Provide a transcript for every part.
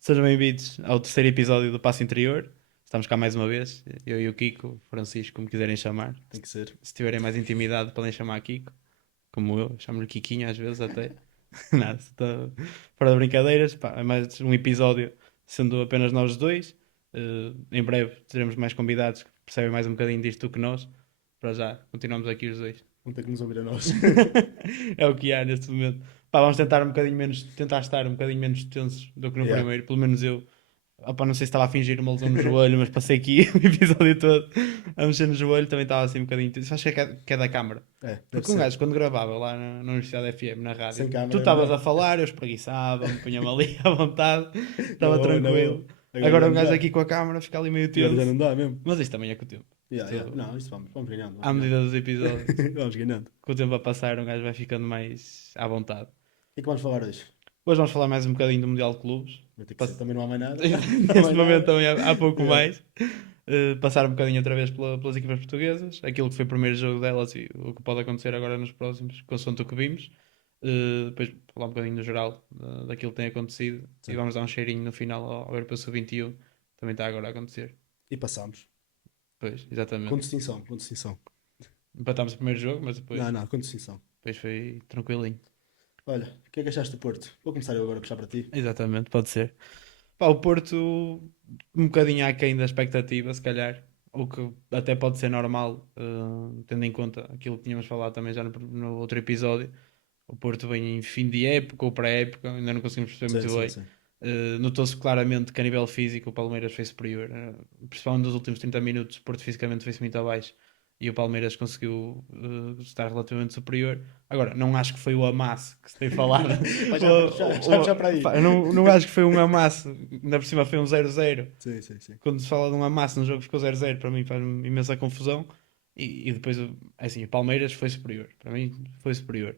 Sejam bem-vindos ao terceiro episódio do Passo Interior. Estamos cá mais uma vez, eu e o Kiko, Francisco, como quiserem chamar. Tem que ser. Se tiverem mais intimidade, podem chamar Kiko, como eu, chamo-lhe Kikinho às vezes até. Nada, está fora de brincadeiras. Pá, é mais um episódio sendo apenas nós dois. Em breve teremos mais convidados que percebem mais um bocadinho disto do que nós. Para já, continuamos aqui os dois. Vão ter que nos ouvir a nós. É o que há neste momento. Pá, vamos tentar tentar estar um bocadinho menos tensos do que no Yeah. primeiro, pelo menos eu. Opa, não sei se estava a fingir uma lesão no joelho, mas passei aqui o episódio todo a mexer no joelho, também estava assim um bocadinho tenso. Acho que é da câmara. Deve Porque um ser. gajo, quando gravava lá na Universidade FM, na rádio, Sem câmara tu é estavas melhor. a falar, eu espreguiçava, me punha-me ali à vontade, estava Na boa, na tranquilo. boa. Agora já um não gajo dá. aqui com a câmara fica ali meio Agora já tenso. não dá mesmo. Mas isto também é com o tempo. Yeah, Isto, yeah. Não, isto vamos ganhando. à medida dos episódios, Vamos ganhando. com o tempo a passar, um gajo vai ficando mais à vontade. O que é que vamos falar hoje? Hoje vamos falar mais um bocadinho do Mundial de Clubes. Vai ter que ser. Também não há mais nada. Neste momento também há pouco Yeah. mais. Passar um bocadinho outra vez pelas equipas portuguesas, aquilo que foi o primeiro jogo delas e o que pode acontecer agora nos próximos, consoante o que vimos. Depois falar um bocadinho no geral daquilo que tem acontecido. Sim. E vamos dar um cheirinho no final ao Europeu Sub-21, também está agora a acontecer. E passamos. Pois, exatamente. Com distinção, com distinção. Empatámos o primeiro jogo, mas depois, Não, com distinção. depois foi tranquilinho. Olha, o que é que achaste do Porto? Vou começar eu agora a puxar para ti. Exatamente, pode ser. Pá, o Porto um bocadinho aquém da expectativa, se calhar, o que até pode ser normal, tendo em conta aquilo que tínhamos falado também já no outro episódio. O Porto vem em fim de época ou pré-época, ainda não conseguimos perceber muito bem. Sim. Notou-se claramente que a nível físico o Palmeiras foi superior, principalmente nos últimos 30 minutos. O Porto fisicamente foi-se muito abaixo e o Palmeiras conseguiu estar relativamente superior. Agora, não acho que foi o amasso que se tem falado. Vai já para aí. Pá, eu não acho que foi um amasso, ainda por cima foi um 0-0. Sim. Quando se fala de um amasso no jogo que ficou 0-0, para mim faz imensa confusão. E depois, assim, o Palmeiras foi superior, para mim foi superior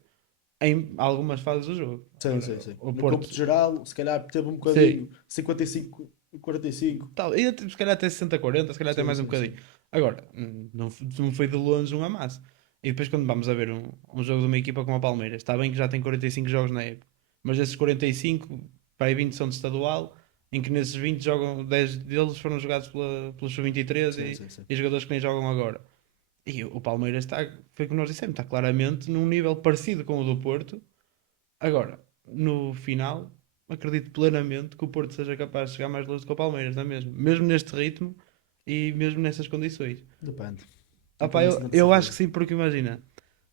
em algumas fases do jogo. Sim. O No Porto, campo geral, se calhar teve um bocadinho 55-45. tal, e se calhar até 60-40, se calhar até mais um bocadinho. Agora, não foi de longe um amasso. E depois, quando vamos a ver um jogo de uma equipa como a Palmeiras, está bem que já tem 45 jogos na época, mas esses 45, para aí 20 são de estadual, em que nesses 20 jogam, 10 deles foram jogados pelos sub-23 Sim. e jogadores que nem jogam agora. E o Palmeiras está, foi como nós dissemos, está claramente num nível parecido com o do Porto. Agora, no final, acredito plenamente que o Porto seja capaz de chegar mais longe do que o Palmeiras, não é mesmo? Mesmo neste ritmo e mesmo nessas condições. Depende. Opa, Depende da eu acho que certeza. sim, porque imagina,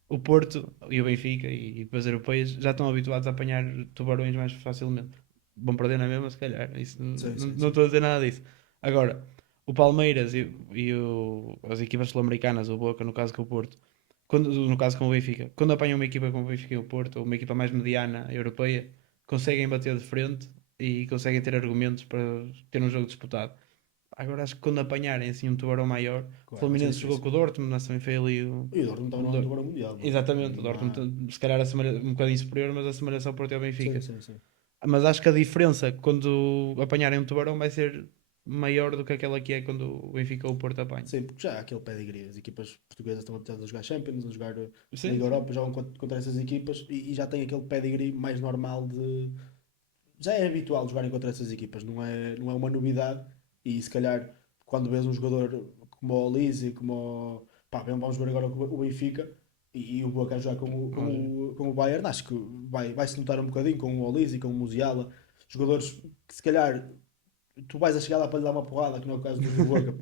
o Porto e o Benfica e as europeias já estão habituados a apanhar tubarões mais facilmente. Vão perder na mesma, se calhar. Isso, não estou a dizer nada disso. Agora, o Palmeiras as equipas sul-americanas, o Boca, no caso com o Porto, no caso com o Benfica, quando apanham uma equipa como o Benfica e o Porto, ou uma equipa mais mediana, europeia, conseguem bater de frente e conseguem ter argumentos para ter um jogo disputado. Agora acho que quando apanharem assim um tubarão maior, o Claro, Fluminense sim. jogou com o Dortmund, mas também foi ali E o Dortmund estava no Tubarão Mundial. Exatamente, o Não há- Dortmund se calhar um bocadinho superior, mas assemelha-se ao Porto e ao Benfica. Sim. Mas acho que a diferença quando apanharem um tubarão vai ser maior do que aquela que é quando o Benfica ou o Porto apanham. Sim, porque já há aquele pedigree. As equipas portuguesas estão habituadas a jogar Champions, a jogar Sim, Liga sim. Europa, jogam contra essas equipas e já têm aquele pedigree mais normal de. Já é habitual jogarem contra essas equipas, não é uma novidade. E se calhar, quando vês um jogador como o Olise, como o. Pá, vamos ver agora o Benfica e o Boca a jogar com o Bayern, acho que vai-se notar um bocadinho com o Olise, com o Musiala, jogadores que se calhar tu vais a chegar lá para lhe dar uma porrada, que não é o caso do Boca,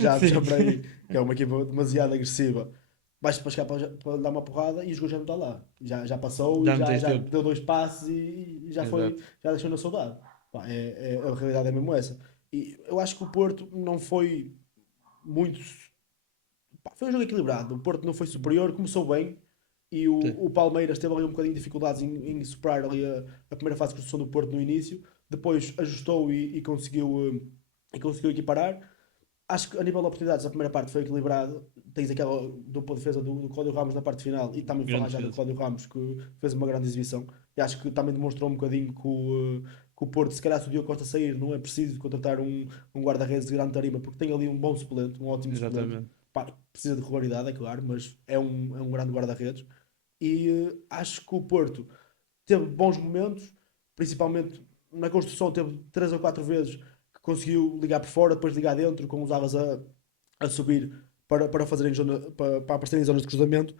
já Sim. para aí, que é uma equipa demasiado agressiva. Vais para chegar para lhe dar uma porrada e o jogo já não está lá. Já passou Já e não tens já tempo. deu dois passes e já foi, Exato. já deixou na saudade. Pá, a realidade é mesmo essa. E eu acho que o Porto não foi muito. Pá, foi um jogo equilibrado. O Porto não foi superior, começou bem e Sim. o Palmeiras teve ali um bocadinho de dificuldades em superar ali a primeira fase de construção do Porto no início. Depois ajustou e conseguiu equiparar. Acho que a nível de oportunidades a primeira parte foi equilibrado. Tens aquela dupla defesa do Cláudio Ramos na parte final e também falar Grande já do defesa. Cláudio Ramos que fez uma grande exibição. E acho que também demonstrou um bocadinho que o Porto, se calhar se o Diogo Costa sair, não é preciso contratar um guarda-redes de grande tarima porque tem ali um bom suplente, um ótimo suplente. Exatamente. pá, precisa de regularidade, é claro, mas é um grande guarda-redes. E acho que o Porto teve bons momentos, principalmente na construção, teve 3 ou 4 vezes que conseguiu ligar por fora, depois ligar dentro, com os alas a subir para, fazerem para aparecerem em zonas de cruzamento,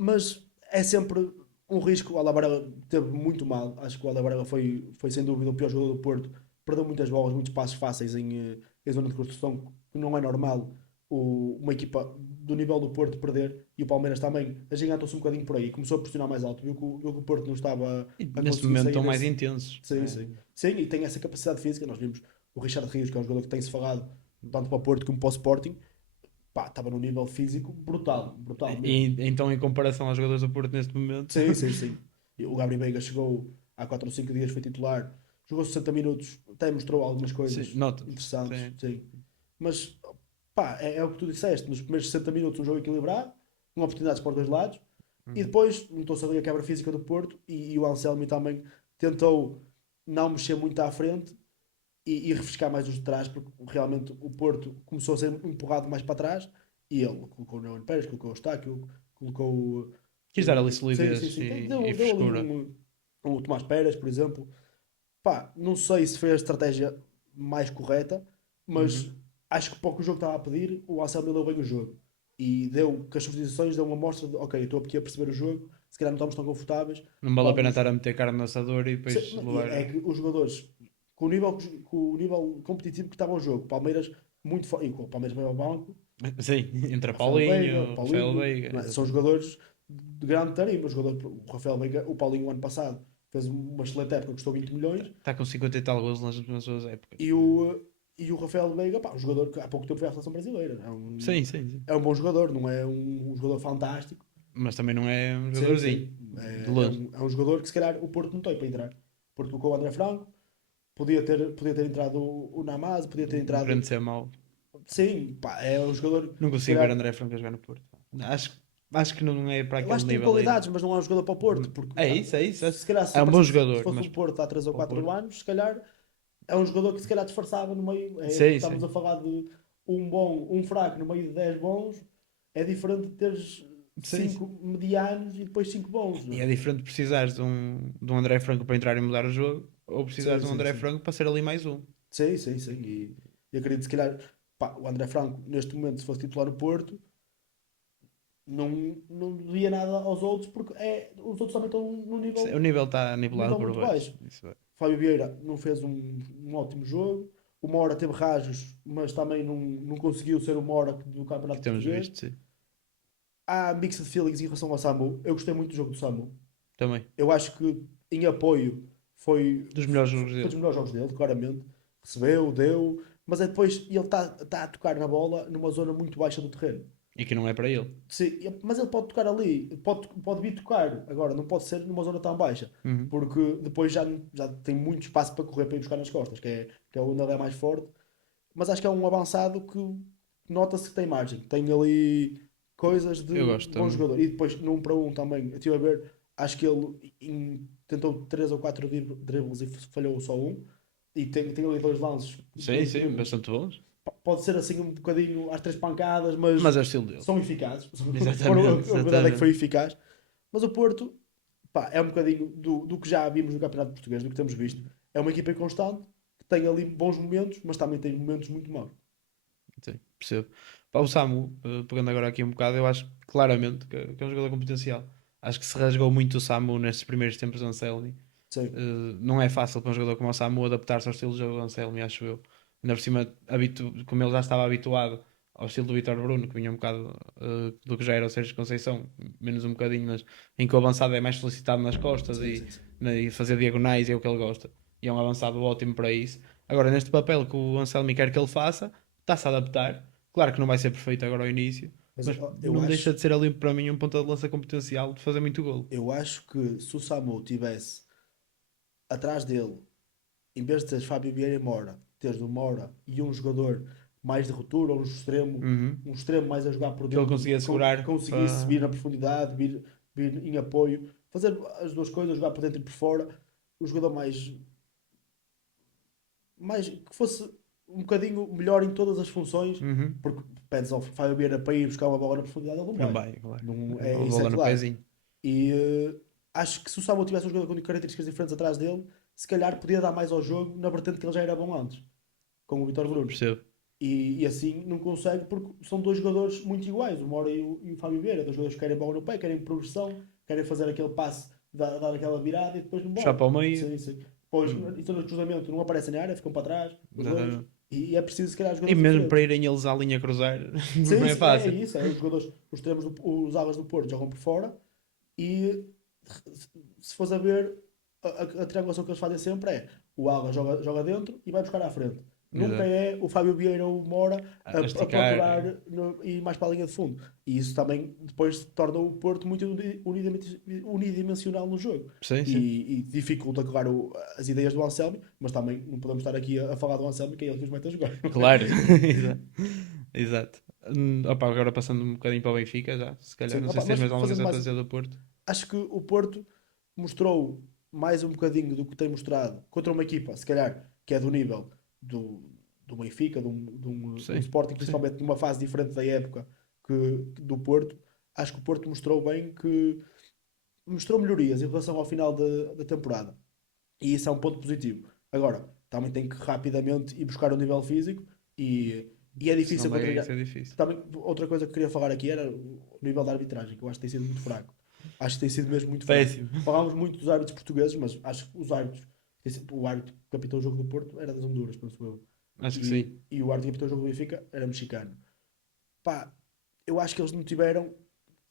mas é sempre um risco. O Alabarela teve muito mal, acho que o Alabarela foi sem dúvida o pior jogador do Porto, perdeu muitas bolas, muitos passos fáceis em zona de construção, que não é normal uma equipa do nível do Porto perder, e o Palmeiras também agigantou-se um bocadinho por aí, começou a pressionar mais alto, viu que o Porto não estava E a neste conseguir momento sair estão mais desse. intensos. Sim, sim. Sim, e tem essa capacidade física. Nós vimos o Richard Rios, que é um jogador que tem-se falado tanto para o Porto como para o Sporting, pá, estava num nível físico brutal, brutal mesmo. Então, em comparação aos jogadores do Porto neste momento, Sim, sim, sim. E o Gabriel Veiga chegou há 4 ou 5 dias, foi titular, jogou 60 minutos, até mostrou algumas sim, coisas nota-se. interessantes, Sim. sim. Mas, pá, é o que tu disseste, nos primeiros 60 minutos um jogo equilibrado, com oportunidades para os dois lados, e Uhum. depois notou-se ali a quebra física do Porto, e o Anselmi também tentou não mexer muito à frente e refrescar mais os de trás, porque realmente o Porto começou a ser empurrado mais para trás, e ele colocou o Nuno Pérez, colocou o Eustáquio, colocou Quis dar ali sim, sim, solidez sim, e deu ali frescura. um Tomás Pérez, por exemplo. Pá, não sei se foi a estratégia mais correta, mas Uhum. acho que para o que o jogo estava a pedir, o Anselmo deu bem o jogo. E deu, com as substituições, deu uma amostra de, ok, estou aqui a perceber o jogo, se calhar não estamos tão confortáveis, Não vale a pena vamos. estar a meter carne no assador e depois E levar. é que os jogadores, com o nível competitivo que estava o jogo, Palmeiras muito forte, e com o Palmeiras veio ao banco, Sim, entre Rafael Veiga, Rafael Paulinho, Veiga, não é? São exatamente. jogadores de grande tarimba. O Rafael Veiga, o Paulinho, o ano passado, fez uma excelente época, custou 20 milhões, Está com 50 e tal gols nas suas épocas. e o Rafael Veiga, pá, um jogador que há pouco tempo foi à seleção brasileira. Sim, sim, sim. É um bom jogador, não é um jogador fantástico. Mas também não é um Sim, jogadorzinho. sim. De longe. É um jogador que se calhar o Porto não tem para entrar. O Porto colocou o André Franco, podia ter entrado o Namaz, podia ter Um entrado. grande ser mau. Sim, pá, é um jogador Não que se consigo ver calhar. André Franco a jogar no Porto. Acho, acho que não é para Eu aquele acho que tem nível ainda. qualidades, mas não é um jogador para o Porto. Porque É isso, é isso. se calhar É se um bom aparecesse, se jogador, fosse o mas Porto há 3 ou para o 4 Porto. anos, se calhar é um jogador que se calhar disfarçava no meio. Sim, Estamos sim. a falar de um bom, um fraco no meio de 10 bons. É diferente de teres Sim, sim. 5 medianos e depois 5 bons, não E é? é diferente precisares de um André Franco para entrar e mudar o jogo, ou precisares Sim, de um sim, André sim. Franco para ser ali mais um. Sim, sim, sim. E acredito que se calhar pá, o André Franco, neste momento, se fosse titular no Porto, não, não devia nada aos outros, porque os outros também estão O nível está num nivelado nível por muito baixo. baixo. Isso é. Fábio Vieira não fez um ótimo jogo. O Mora teve rajos, mas também não conseguiu ser o Mora do Que Campeonato temos Português. visto, sim. Há mixed feelings em relação ao Samu. Eu gostei muito do jogo do Samu. Também. Eu acho que em apoio Dos melhores jogos foi dele. dos melhores jogos dele, claramente. Recebeu, deu, mas é depois ele está a tocar na bola numa zona muito baixa do terreno. E que não é para ele. Sim, mas ele pode tocar ali, pode vir tocar, agora não pode ser numa zona tão baixa, Uhum. porque depois já tem muito espaço para correr para ir buscar nas costas, que é onde ele é mais forte. Mas acho que é um avançado que nota-se que tem margem, tem ali coisas de Eu gosto bom também. jogador. E depois, num para um também, eu estive a ver, acho que ele tentou 3 ou 4 dribles e falhou só um, e tem ali dois lances, Sim, dois sim, dribles. bastante bons. Pode ser assim um bocadinho às 3 pancadas, mas Mas é o estilo dele. são eficazes. Exatamente, A verdade é que foi exatamente. eficaz. Mas o Porto, pá, é um bocadinho do que já vimos no Campeonato Português, do que temos visto. É uma equipa inconstante, que tem ali bons momentos, mas também tem momentos muito maus. Sim, percebo. Pá, o Samu, pegando agora aqui um bocado, eu acho claramente que é um jogador com potencial. Acho que se rasgou muito o Samu nestes primeiros tempos do Anselmi. Sim, Não é fácil para um jogador como o Samu adaptar-se ao estilo de jogo do Anselmi, acho eu. Ainda por cima, como ele já estava habituado ao estilo do Vítor Bruno, que vinha um bocado do que já era o Sérgio Conceição, menos um bocadinho, mas em que o avançado é mais solicitado nas costas sim, e, sim, sim. né, e fazer diagonais e é o que ele gosta. E é um avançado ótimo para isso. Agora, neste papel que o Anselmi quer que ele faça, está-se a adaptar. Claro que não vai ser perfeito agora ao início, Mas mas eu não deixa acho, de ser ali para mim um ponta de lança com potencial de fazer muito golo. eu acho que se o Samu tivesse atrás dele, em vez de teres Fábio Vieira e Mora, teres o Mora e um jogador mais de ruptura, ou Uhum. um extremo mais a jogar por Que ele dentro, conseguia que segurar conseguisse vir para. na profundidade, vir em apoio, fazer as duas coisas, jogar por dentro e por fora, um jogador mais que fosse um bocadinho melhor em todas as funções, Uhum. porque pedes ao Fábio Vieira para ir buscar uma bola na profundidade, ele não Não vai. vai, claro. Não, Uma isso é bola no claro. pezinho. E acho que se o Samuel tivesse um jogador com características diferentes atrás dele, se calhar podia dar mais ao jogo na vertente que ele já era bom antes, com o Vítor Bruno. Percebo. E assim não consegue porque são dois jogadores muito iguais, o Mora e o Fábio Vieira, dois jogadores que querem bola no pé, querem progressão, querem fazer aquele passe, dar aquela virada e depois não Puxar bola. para o meio. Sim, sim. Depois, então no cruzamento não aparecem na área, ficam para trás, os dois, Exatamente. e é preciso se calhar E jogadores mesmo para diferentes. irem eles à linha cruzar, não Sim, é sim, é fácil. isso, os jogadores, os extremos, os alas do Porto jogam por fora e se fores a ver, a triangulação que eles fazem sempre é o ala joga dentro e vai buscar à frente. Nunca Exato. é o Fábio Vieira ou o Mora A a esticar. procurar ir mais para a linha de fundo. E isso também depois torna o Porto muito unidimensional no jogo. Sim, sim. E dificulta, claro, as ideias do Anselmi, mas também não podemos estar aqui a falar do Anselmi, que é ele que os mete a jogar. Claro. Exato. Exato. Opa, agora passando um bocadinho para o Benfica já. Se calhar, Sim, não sei opa, se tens mas mais alguma fazendo coisa a mais. fazer do Porto. Acho que o Porto mostrou mais um bocadinho do que tem mostrado contra uma equipa, se calhar, que é do nível do, do Benfica, de um Sim, Sporting, sim. principalmente numa fase diferente da época do Porto. Acho que o Porto mostrou bem que mostrou melhorias em relação ao final da temporada. E isso é um ponto positivo. Agora, também tem que rapidamente ir buscar o nível físico e é Senão difícil vai contra. ser difícil. Também, outra coisa que queria falar aqui era o nível da arbitragem, que eu acho que tem sido muito fraco. Acho que tem sido mesmo muito fraco. Péssimo. Falámos muito dos árbitros portugueses, mas acho que os árbitros, o árbitro que capitou o jogo do Porto era das Honduras, penso eu. Acho que E, sim. e o árbitro que capitou o jogo do Benfica era mexicano. Pá, eu acho que eles não tiveram,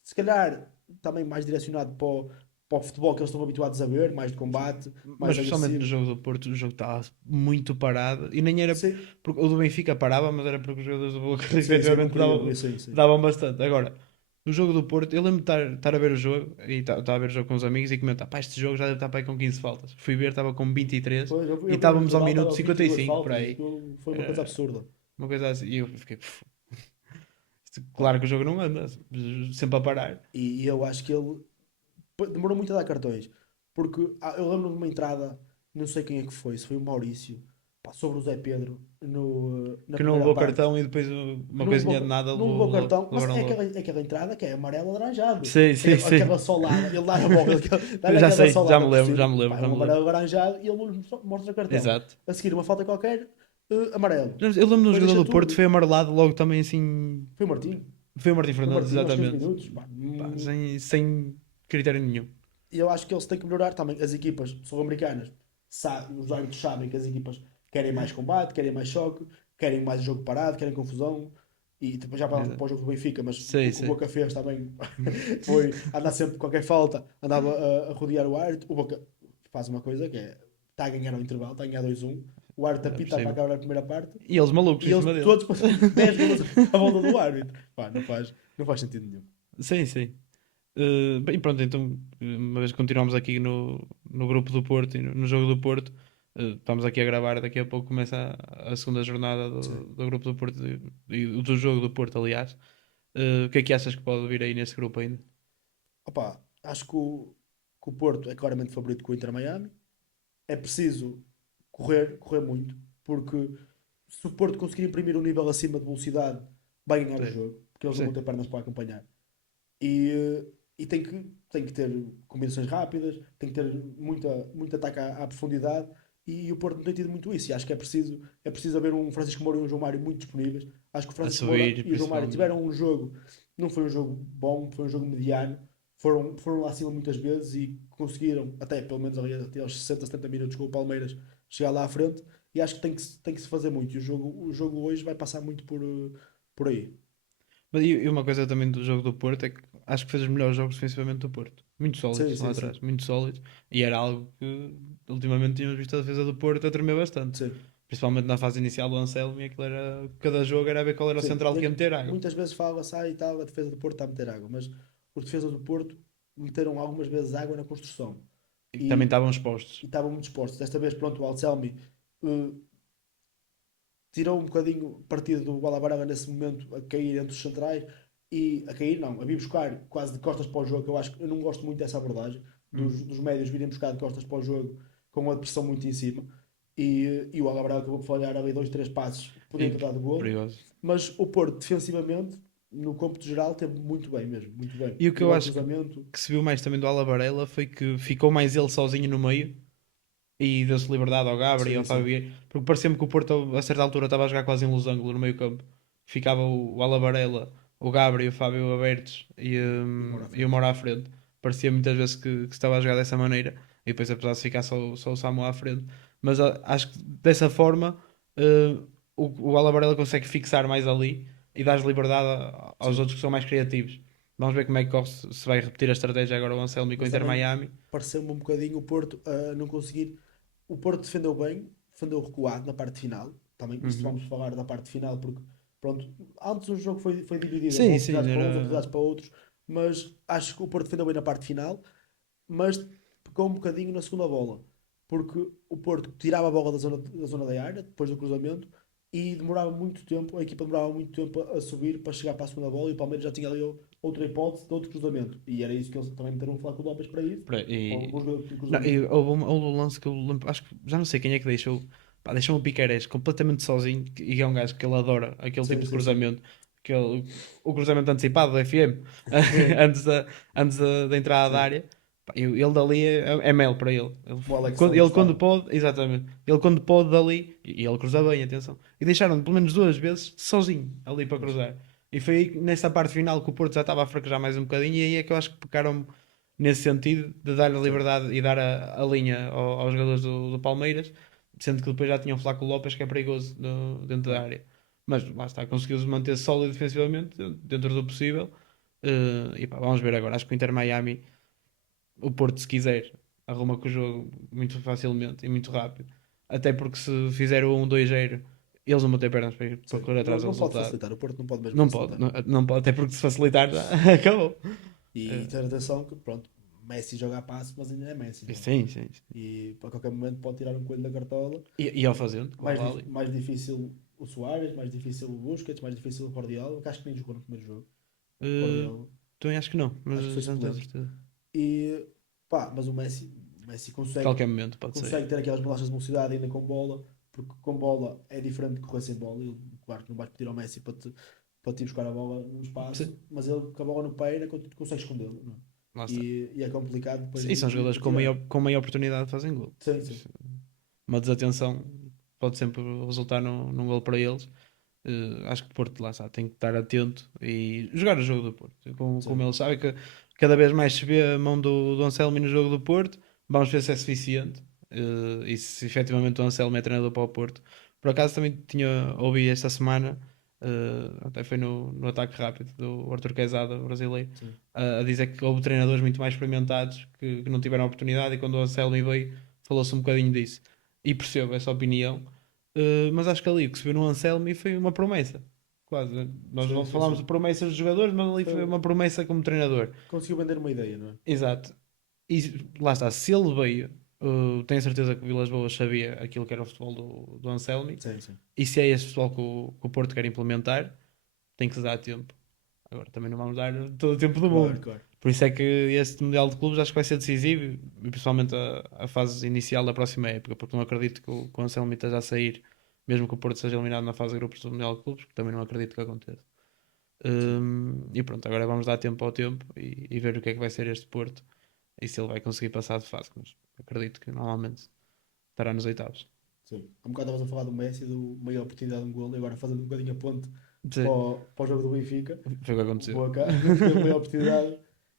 se calhar, também mais direcionado para o futebol que eles estão habituados a ver, mais de combate, Mas mais especialmente no agressivo. jogo do Porto, o jogo estava muito parado. E nem era. Sim, Porque o do Benfica parava, mas era porque os jogadores do Boca sim, sim, não efetivamente queriam, davam, sim, sim. davam bastante. Agora, no jogo do Porto, eu lembro de estar a ver o jogo e estava a ver o jogo com os amigos e comentar: pá, este jogo já deve estar para aí com 15 faltas. Fui ver, estava com 23 Pois, e eu vi no estávamos ao intervalo, minuto estava 22 55 por faltas, aí. isto foi uma coisa Era absurda. uma coisa assim. E eu fiquei: "Puf, Pá, claro que o jogo não anda, sempre a parar." e eu acho que ele demorou muito a dar cartões. Porque eu lembro de uma entrada, não sei quem é que foi, se foi o Maurício, pá, sobre o Zé Pedro, na Que não primeira levou parte, cartão e depois que uma coisinha de nada não levou cartão, mas levaram logo. é aquela entrada que é amarelo alaranjado, Sim, que é sim, aquela sim. solada, ele dá a bola, dá-lhe Já aquela sei, já solada me por lembro, já cima, me pá, lembro, é já um me lembro. amarelo alaranjado e ele mostra cartão. Exato. A seguir, uma falta qualquer, amarelo. Eu lembro de um Depois jogador deixa do Porto que tudo. foi amarelado logo também assim. Foi o Martim. Foi o Martim Foi o Fernandes, Martim aos 15 exatamente. minutos. Pá. Pá, sem critério nenhum. E eu acho que eles têm que melhorar também. As equipas sul-americanas, os árbitros sabem que as equipas querem mais combate, querem mais choque, querem mais jogo parado, querem confusão. E depois já para Exato. o jogo do Benfica, mas Sei, o que o sei. Boca fez também foi andar sempre qualquer falta, andava a rodear o árbitro. O Boca faz uma coisa que é está a ganhar ao intervalo, está a ganhar 2-1. O árbitro Já apita para percebo. acabar a primeira parte E eles malucos e em eles cima dele. todos passam 10 minutos à volta do árbitro. Pá, não faz sentido nenhum. Sim, sim. Bem, pronto, então, uma vez que continuamos aqui no grupo do Porto e no jogo do Porto, estamos aqui a gravar, daqui a pouco começa a segunda jornada Sim. do grupo do Porto e do jogo do Porto, aliás. O que é que achas que pode vir aí nesse grupo ainda? Opa, acho que o Porto é claramente favorito com o Inter Miami. É preciso correr muito, porque se o Porto conseguir imprimir um nível acima de velocidade, vai ganhar o Sim, jogo, porque eles não vão sim. ter pernas para acompanhar. E tem que ter combinações rápidas, tem que ter muito ataque à profundidade, e o Porto não tem tido muito isso. E acho que é preciso haver um Francisco Moura e um João Mário muito disponíveis. Acho que o A Francisco Moura subir, e o João Mário tiveram principalmente. um jogo, não foi um jogo bom, foi um jogo mediano. Foram lá acima muitas vezes e conseguiram, até pelo menos ali, até aos 60, 70 minutos com o Palmeiras, chegar lá à frente. E acho que tem que se fazer muito. E o jogo hoje vai passar muito por aí. Mas e uma coisa também do jogo do Porto é que acho que fez os melhores jogos defensivamente do Porto. Muito Sim, sólidos lá sim, sim. atrás, muito sólidos. E era algo que ultimamente tínhamos visto a defesa do Porto a tremer bastante. Sim. Principalmente na fase inicial do Anselmo, e aquilo era, cada jogo era ver qual era o Sim, central que ia meter água. muitas vezes fala-se, e tal, a defesa do Porto está a meter água, mas os defesas do Porto meteram algumas vezes água na construção E que também e, estavam expostos. e estavam muito dispostos. Desta vez, pronto, o Anselmi eh, tirou um bocadinho partido do Balabaranga nesse momento a cair entre os centrais e a cair não, a vir buscar quase de costas para o jogo, que eu não gosto muito dessa abordagem Hum. dos médios virem buscar de costas para o jogo com uma pressão muito em cima. e o Alabra acabou por falhar ali 2, 3 passos, podia ter dado gol, Perigoso. mas o Porto, defensivamente, no cômputo geral, teve muito bem mesmo, muito bem. E o que Um eu bom acho cruzamento. que se viu mais também do Alabarela foi que ficou mais ele sozinho no meio e deu-se liberdade ao Gabri e ao Sim, Fábio sim. Vieira, porque parecia-me que o Porto a certa altura estava a jogar quase em losango no meio campo. Ficava o Alabarela, o Gabri e o Fábio abertos E o Moura à e o frente. Moura à frente. Parecia muitas vezes que se estava a jogar dessa maneira e depois apesar de ficar só o Samu à frente. Mas acho que dessa forma o Alabarela consegue fixar mais ali e dar liberdade aos Sim. outros que são mais criativos. Vamos ver como é que corre, se vai repetir a estratégia agora o Anselmi com o Mas Inter também Miami. pareceu-me um bocadinho o Porto a não conseguir. O Porto defendeu bem, defendeu recuado na parte final. Também, isto Uhum. vamos falar da parte final, porque pronto, antes o jogo foi dividido, Sim, sim, oportunidades para uns, era. oportunidades para outros, mas acho que o Porto defendeu bem na parte final, mas pecou um bocadinho na segunda bola, porque o Porto tirava a bola da zona da área, depois do cruzamento, e demorava muito tempo, a equipa demorava muito tempo a subir para chegar para a segunda bola, e o Palmeiras já tinha ali outra hipótese de outro cruzamento, e era isso que eles também meteram o Flaco Lopes para isso, para um bom E, jogador de não, e cruzamento. houve um lance que eu lembro, acho que já não sei quem é que deixou. Pá, deixou o Piquerez completamente sozinho e é um gajo que ele adora aquele tipo Sim, de sim, sim. cruzamento. O cruzamento antecipado do FM antes da entrada da Sim. área. Pá, ele dali é mel para ele. O Alex Ele Santos quando estava. pode, exatamente, ele quando pode dali, e ele cruza bem, atenção. E deixaram pelo menos duas vezes sozinho ali para Pois. cruzar. E foi aí, nessa parte final que o Porto já estava a fraquejar mais um bocadinho, e aí é que eu acho que pecaram nesse sentido de dar a Sim. liberdade e dar a linha aos jogadores do Palmeiras, sendo que depois já tinham o Flaco Lopes que é perigoso dentro da Claro. área. Mas lá está, conseguiu-se manter sólido defensivamente dentro do possível. E pá, vamos ver agora. Acho que o Inter Miami, o Porto, se quiser, arruma com o jogo muito facilmente e muito rápido. Até porque se fizer o 1-2-0, eles não vão ter pernas para Sim. correr Não, atrás do não pode resultado. facilitar. O Porto não pode mesmo Não pode, facilitar. não pode, até porque se facilitar já acabou. E Eh, ter atenção que, pronto, Messi joga a passe, mas ainda é Messi, não é? sim, sim, sim. E a qualquer momento pode tirar um coelho da cartola. E ao fazendo, com o Mais, Lali. mais difícil o Soares, mais difícil o Busquets, mais difícil o Guardiola, que acho que nem jogou no primeiro jogo. Uh, Guardiola, também acho que não, mas acho que foi já não tenho suplente. certeza. E pá, mas o Messi A consegue, qualquer momento pode consegue sair. ter aquelas bolachas de velocidade ainda com bola, porque com bola é diferente de correr sem bola. Ele, claro que não vais pedir ao Messi para te ir buscar a bola no espaço, Sim, mas ele com a bola no pé ainda consegue escondê-la. Não é? lá está. E é complicado depois E de, são de, jogadores de tirar. com maior oportunidade de fazem gol. Sim, sim. Uma desatenção pode sempre resultar num gol para eles. Acho que o Porto lá está, tem que estar atento e jogar o jogo do Porto. Como Sim. ele sabe que cada vez mais se vê a mão do Anselmi no jogo do Porto, vamos ver se é suficiente e se efetivamente o Anselmi é treinador para o Porto. Por acaso também tinha ouvido esta semana, até foi no ataque rápido do Arthur Quezada, brasileiro, Sim. a dizer que houve treinadores muito mais experimentados que não tiveram oportunidade e quando o Anselmi veio falou-se um bocadinho disso. E percebo essa opinião. Mas acho que ali o que se viu no Anselmi foi uma promessa. Quase. Nós Sim, sim, falámos de sim. promessas de jogadores, mas ali foi Foi- uma promessa como treinador. Conseguiu vender uma ideia, não é? Exato. E lá está, se ele veio, tenho certeza que o Vilas Boas sabia aquilo que era o futebol do Anselmi. Sim, sim. E se é esse futebol que o Porto quer implementar, tem que se dar tempo. Agora também não vamos dar todo o tempo do Claro, mundo. claro. Por isso é que este Mundial de Clubes acho que vai ser decisivo, e principalmente a fase inicial da próxima época, porque não acredito que o Anselmi esteja a sair, mesmo que o Porto seja eliminado na fase de grupos do Mundial de Clubes, que também não acredito que aconteça. Sim. E pronto, agora vamos dar tempo ao tempo e ver o que é que vai ser este Porto e se ele vai conseguir passar de fase, mas acredito que normalmente estará nos oitavos. Sim. Há um bocado estavas a falar do Messi, do maior oportunidade de um gol, e agora fazendo um bocadinho a ponte para Sim, o jogo do Benfica. foi o que O aconteceu. Boca teve a maior oportunidade,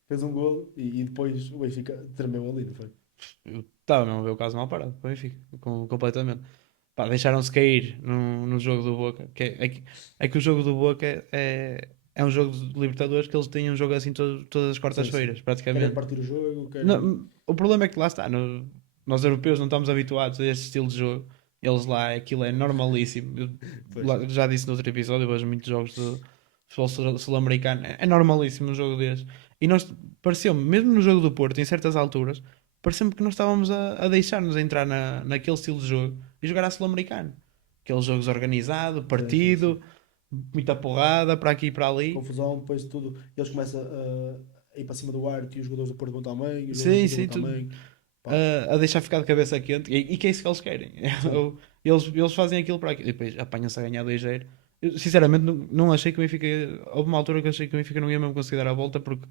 fez um gol e depois o Benfica tremeu ali, não foi? Eu estava mesmo a ver o caso mal parado, para o Benfica, completamente. Pá, deixaram-se cair no jogo do Boca. É que o jogo do Boca é um jogo de Libertadores que eles têm um jogo assim todas as Sim, sim. quartas-feiras, Querem praticamente. partir o jogo, querem. Não, o problema é que lá está, nós europeus não estamos habituados a este estilo de jogo. Eles lá, aquilo é normalíssimo. Eu Pois. já disse no outro episódio, eu vejo muitos jogos de futebol sul-americano. É normalíssimo um jogo destes. E nós, pareceu-me, mesmo no jogo do Porto, em certas alturas, pareceu-me que nós estávamos a deixar-nos entrar naquele estilo de jogo e jogar a sul-americano. Aqueles jogos organizado, Sim, sim, sim. partido, muita porrada para aqui e para ali. Confusão, depois de tudo. Eles começam a ir para cima do arco e os jogadores do Porto vão também, e os jogadores do Sim, Benfica vão sim, também. a deixar ficar de cabeça quente, e que é isso que eles querem. Eles fazem aquilo para aquilo, e depois apanham-se a ganhar 2-0. Eu, sinceramente, não achei que o Benfica. Houve uma altura que achei que o Benfica não ia mesmo conseguir dar a volta, porque,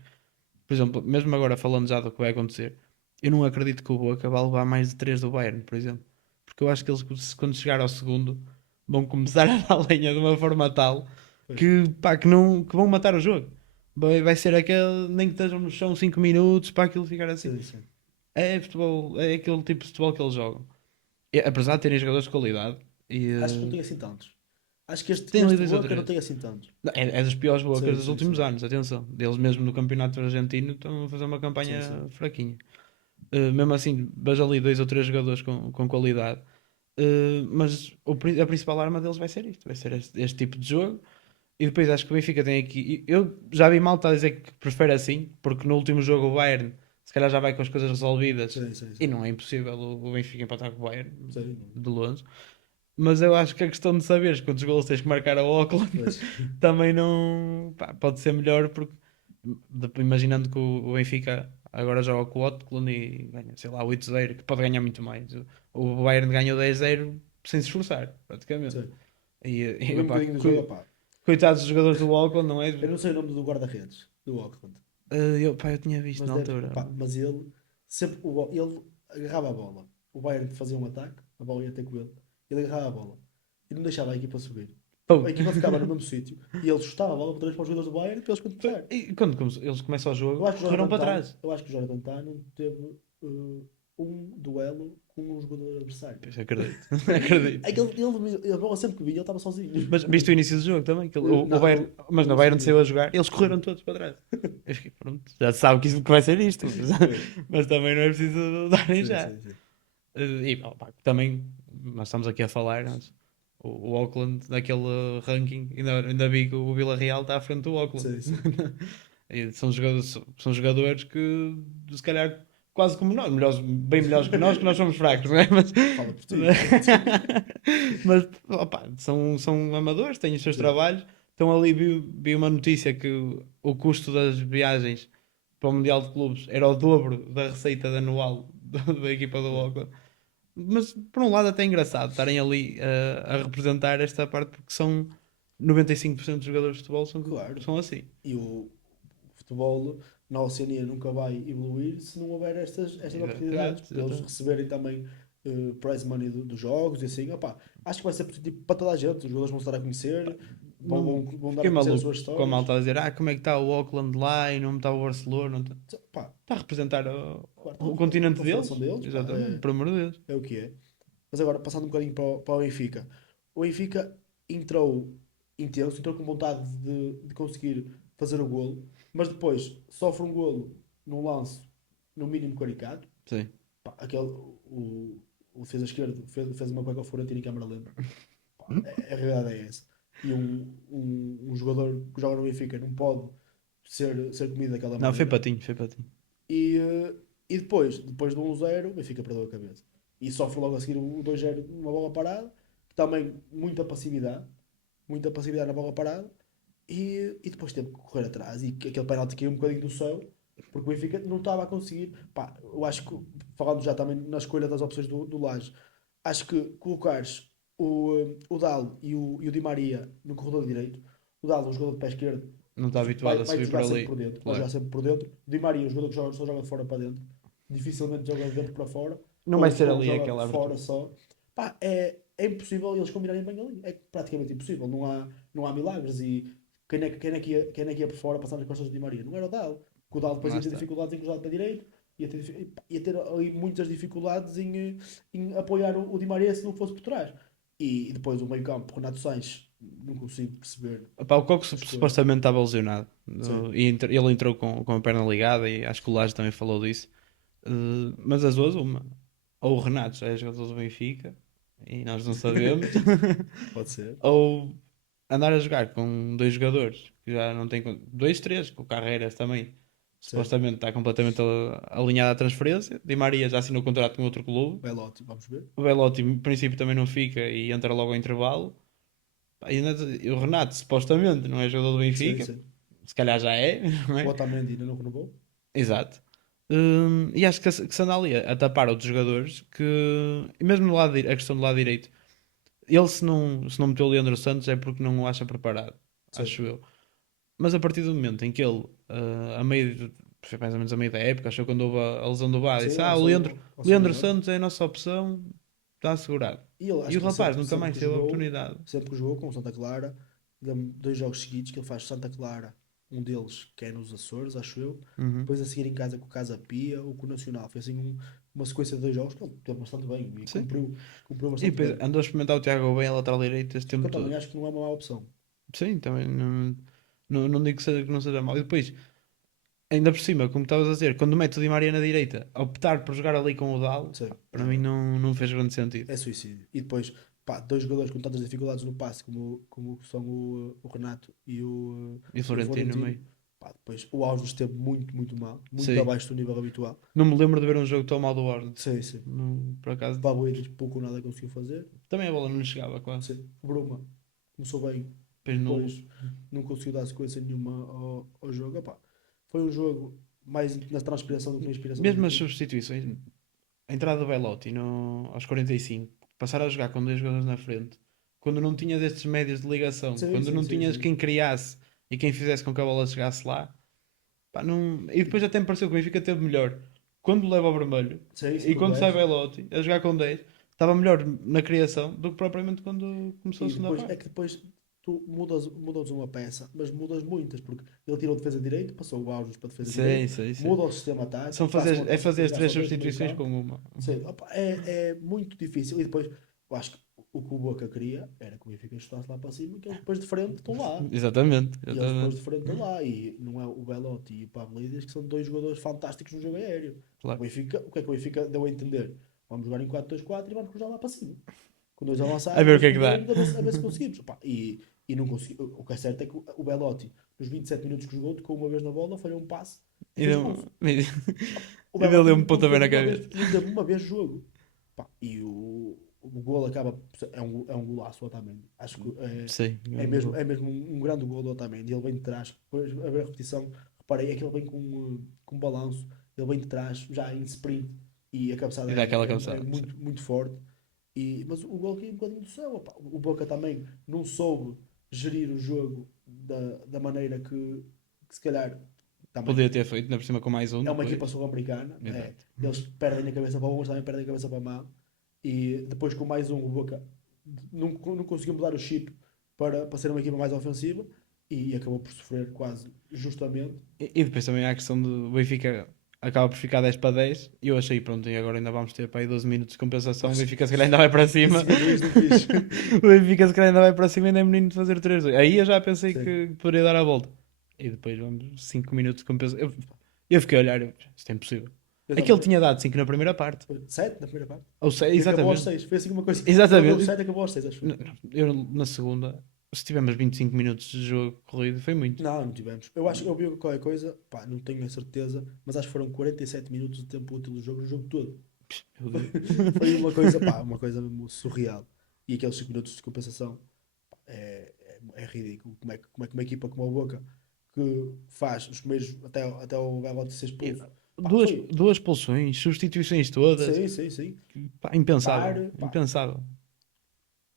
por exemplo, mesmo agora falando já do que vai acontecer, eu não acredito que o Boca vá levar mais de 3 do Bayern, por exemplo, porque eu acho que eles, quando chegar ao segundo, vão começar a dar lenha de uma forma tal que, pá, que vão matar o jogo. Vai ser aquele, nem que estejam no chão 5 minutos para aquilo ficar assim. Sim, sim. É futebol, é aquele tipo de futebol que eles jogam. E, apesar de terem jogadores de qualidade, e, Acho que não tem assim tantos. Acho que tem ali este 2 ou Boca não 3. tem assim tantos. É dos piores Bocas Sim, dos sim, últimos sim. anos, atenção. Deles mesmo no campeonato argentino estão a fazer uma Sim, sim. campanha fraquinha. Mesmo assim, vejo ali 2 ou 3 jogadores com qualidade. Mas a principal arma deles vai ser isto, vai ser este tipo de jogo. E depois acho que o Benfica tem aqui. Eu já vi malta a dizer que prefere assim, porque no último jogo o Bayern se calhar já vai com as coisas resolvidas Sim, sim, e sim. não é impossível o Benfica empatar com o Bayern Sim. de longe. Mas eu acho que a questão de saberes quantos golos tens que marcar ao Auckland Pois. também não pá, pode ser melhor, porque imaginando que o Benfica agora joga com o Auckland e ganha, sei lá, 8-0, que pode ganhar muito mais. O Bayern ganhou 10-0 sem se esforçar, praticamente. Sim. E Eu vi um opá, bocadinho do jogo, opá. coitados dos jogadores do Auckland, não é? Eu não sei o nome do guarda-redes do Auckland. Eu tinha visto Mas, na altura. mas ele sempre ele agarrava a bola. O Bayern fazia um ataque, a bola ia ter com ele. Ele agarrava a bola e não deixava a equipa subir. Tipo, Pô. a equipa ficava no mesmo sítio e ele chutava a bola outra vez para os jogadores do Bayern para eles contestar. E quando eles começam o Eu jogo, acho que o correram Jonathan para Tah, trás. eu acho que o Jonathan Tah não teve um duelo com um jogador adversário. Pois, acredito, acredito. É que a bola sempre que vinha, ele estava sozinho. Mas viste o início do jogo também? O Não, Bayern, mas no não Bayern segui. saiu a jogar, eles correram todos para trás. Eu fiquei, pronto, já se sabe que vai ser isto, Pois. mas também não é preciso darem Sim, já. sim, sim. E pá, também, nós estamos aqui a falar, o Auckland, naquele ranking, ainda vi que o Villarreal está à frente do Auckland. Sim, sim. E são jogadores que, se calhar, quase como nós, bem melhores que nós somos fracos, não é? Fala por ti, fala por ti. Mas opa, são amadores, têm os seus Sim. trabalhos. Então ali vi uma notícia que o custo das viagens para o Mundial de Clubes era o dobro da receita anual da equipa do Yeah. Auckland. Mas por um lado até é engraçado estarem ali a representar esta parte, porque são 95% dos jogadores de futebol Claro. são assim. E o futebol na Oceania nunca vai evoluir se não houver estas oportunidades Exatamente, para eles exatamente. receberem também prize money dos jogos e assim. Opá, acho que vai ser positivo para toda a gente. Os jogadores vão estar a conhecer, vão dar Fiquei a conhecer as maluco suas com a histórias. malta a dizer como é que está o Auckland lá e não está o Barcelona. Pá, Está a representar claro, o continente estão a falar deles. são deles, pá, Exatamente, por amor de Deus. é o que é. Mas agora, passando um bocadinho para o Benfica. O Benfica entrou intenso, entrou com vontade de conseguir fazer o golo, mas depois sofre um golo num lance, no mínimo caricato. Sim. Pá, o defesa esquerdo fez uma coisa ao Florentino em câmara lenta. Pá, a realidade é essa. E um jogador que joga no Benfica não pode ser comido daquela Não, foi maneira. patinho, foi patinho. E depois do 1-0, o Benfica perdeu a cabeça. E sofre logo a seguir o 2-0 numa bola parada, que também muita passividade na bola parada, e depois teve que correr atrás. E aquele penalti caiu um bocadinho do céu, porque o Benfica não estava a conseguir. Pá, eu acho que, falando já também na escolha das opções do Laje, acho que colocares o Dal e o Di Maria no corredor direito, o Dal, um jogador de pé esquerdo, Não está habituado a vai subir por jogar sempre ali. por dentro. Vai Claro. jogar sempre por dentro. O Di Maria, um jogador que só joga de fora para dentro. Dificilmente joga de dentro para fora. Não vai Ou, ser ou ali joga aquela fora abertura. só. Pá, é impossível eles combinarem bem ali. É praticamente impossível. Não há milagres. E quem é que ia por fora passar nas costas do Di Maria? Não era o Dal. O Dal depois Lá ia ter está. dificuldades em cruzar para a direita. Ia ter ali muitas dificuldades em apoiar o Di Maria se não fosse por trás. E depois o meio campo, Renato Sanches, não consigo perceber Epá, o Coco a escolha. supostamente estava lesionado. Sim. E ele entrou com a perna ligada e acho que o Laje também falou disso. Mas as duas, uma. Ou o Renato já é jogador do Benfica e nós não sabemos. Pode ser. Ou andar a jogar com 2 jogadores que já não têm. 2, 3, com o Carreiras também. Sim. Supostamente está completamente alinhado à transferência. Di Maria já assinou contrato com outro clube. Belotti, vamos ver. O Belotti, em princípio, também não fica e entra logo ao intervalo. Pá, e o Renato, supostamente, não é jogador do Sim, Benfica. sim. Se calhar já é, não O é? Otamendi ainda não renovou. Exato. E acho que se anda ali a tapar outros jogadores que, e mesmo no lado, a questão do lado direito, ele se não meteu o Leandro Santos é porque não o acha preparado, Sim. acho eu. Mas a partir do momento em que ele, a meio, foi mais ou menos a meio da época, achou quando houve a lesão do Bá, disse: Sim, o Leandro, ao seu Leandro Leonardo. Santos é a nossa opção, está assegurado. E ele, E acho o que ele rapaz nunca sempre mais que teve a jogou, oportunidade. sempre que jogou com o Santa Clara, deu-me 2 jogos seguidos que ele faz Santa Clara, um deles que é nos Açores, acho eu, Uhum. depois a seguir em casa com o Casa Pia ou com o Nacional. Foi assim uma sequência de 2 jogos que ele teve bastante bem e Sim. cumpriu E bastante depois bem. andou a experimentar o Tiago bem a lateral direito este Só que tempo eu também todo. acho que não é uma má opção. Sim, também não digo que não seja mau. E depois, ainda por cima, como estavas a dizer, quando mete o Di Maria na direita, optar por jogar ali com o Dal, Sim, pá, para mim não fez grande sentido. é suicídio. E depois, pá, 2 jogadores com tantas dificuldades no passe como são o Renato E e o Florentino Florentino, meio. pá, depois o Auge esteve muito, muito mal, muito Sim. abaixo do nível habitual. Não me lembro de ver um jogo tão mal do Arnold. Sim, sim. Por acaso, Pablo Ilhas pouco ou nada conseguiu fazer. também a bola não lhe chegava quase. Sim. O Bruma começou bem, Depois nulo. depois não conseguiu dar sequência nenhuma ao jogo. Epá, foi um jogo mais na transpiração do que na inspiração das Mesmo as equipas. substituições, a entrada do Belotti aos 45, passar a jogar com dois jogadores na frente, quando não tinhas estes médios de ligação, Sim, quando sim, não sim, tinhas sim. quem criasse e quem fizesse com que a bola chegasse lá, pá, não... E depois até me pareceu que o Benfica teve melhor quando leva ao vermelho Sim, sim, e com quando sai 10. Belotti a jogar com 10, estava melhor na criação do que propriamente quando começou a E segunda depois, é parte. que depois tu mudas uma peça, mas mudas muitas, porque ele tirou defesa direito, passou o Auges para defesa Sim, direito, sim, sim. muda o sistema tático, São passa o fazer, é António fazer a as jogar três só dois no meio substituições com campo. uma. Sim, opa, é muito difícil. E depois, eu acho que o que o Boca queria era que o Benfica chutasse lá para cima, que eles depois de frente estão lá. Exatamente, E eles depois exatamente. de frente estão lá. E não é o Belotti e o Pablo Lídias que são 2 jogadores fantásticos no jogo aéreo. O Claro. Benfica, o que é que o Benfica deu a entender? Vamos jogar em 4-2-4 e vamos cruzar lá para cima com 2 A avançados, ver o 2 que é que dá. primeiros, a ver se conseguimos. Opa, e não consegui. O que é certo é que o Belotti, nos 27 minutos que jogou, tocou uma vez na bola, falhou um passe e E foi deu, expulso. O e Belotti deu-lhe um não pontapé teve na uma vez, cabeça. não teve uma vez jogo. Pá, e o gol acaba. É um golaço o Otamendi. Acho que Sim, é grande mesmo, gol. é mesmo um grande gol do Otamendi. Ele vem de trás, depois a ver a repetição, reparei, é que ele vem com balanço, ele vem de trás, já em sprint, e a E cabeçada dá aquela é cabeçada. Sim. muito, muito forte. Mas o gol caiu um bocadinho do céu. Opa. O Boca também não soube gerir o jogo da maneira que se calhar também Podia ter feito, ainda por cima com mais um é uma equipa depois. sul-americana. Exato. Eles perdem a cabeça para o mas também perdem a cabeça para a mão. E depois com mais um, o Boca não conseguiu mudar o chip para ser uma equipa mais ofensiva e acabou por sofrer quase justamente. E depois também há a questão do Benfica acaba por ficar 10 para 10 e eu achei, pronto, e agora ainda vamos ter para aí 12 minutos de compensação. O Mas Benfica se calhar ainda vai para cima. assim não fiz. O Benfica se calhar ainda vai para cima e ainda é menino de fazer 3-2. Aí eu já pensei Sim, que poderia dar a volta. E depois vamos 5 minutos de compensação. Eu fiquei a olhar, isto é impossível. eu Aquele também. tinha dado 5 na primeira parte. 7 na primeira parte. Ou 6, E acabou aos exatamente. 6. Foi assim uma coisa. Ele deu Exatamente. 7 e acabou aos 6, acho. Eu na segunda, se tivemos 25 minutos de jogo corrido, foi muito. Não, não tivemos. Eu acho que eu vi qualquer coisa, pá, não tenho a certeza, mas acho que foram 47 minutos de tempo útil do jogo no jogo todo. Meu Foi, Deus. foi uma coisa, pá, uma coisa mesmo surreal. E aqueles 5 minutos de compensação é ridículo. Como é que uma equipa como a Boca, que faz os primeiros, até o Belotti ser E expulso, pá, Duas, foi. duas expulsões, substituições todas. Sim, sim, sim. Pá, impensável. VAR, pá, Impensável.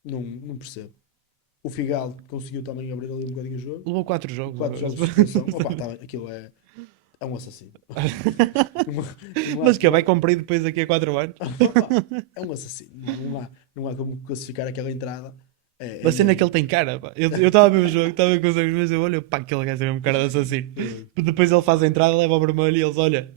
não percebo. O Figal conseguiu também abrir ali um bocadinho o jogo. Levou 4 jogos Quatro agora. jogos de suspensão. Opa, tá bem, aquilo é um assassino. Não, não há, Mas que vai cumprir depois daqui a 4 anos. opa, é um assassino. Não há como classificar aquela entrada. É A cena é que mesmo. ele tem cara, pá. Eu estava a ver o jogo, estava a ver com os amigos meus, eu olho, pá, aquele gajo tem mesmo cara de assassino. Depois ele faz a entrada, leva ao vermelho e eles, olha,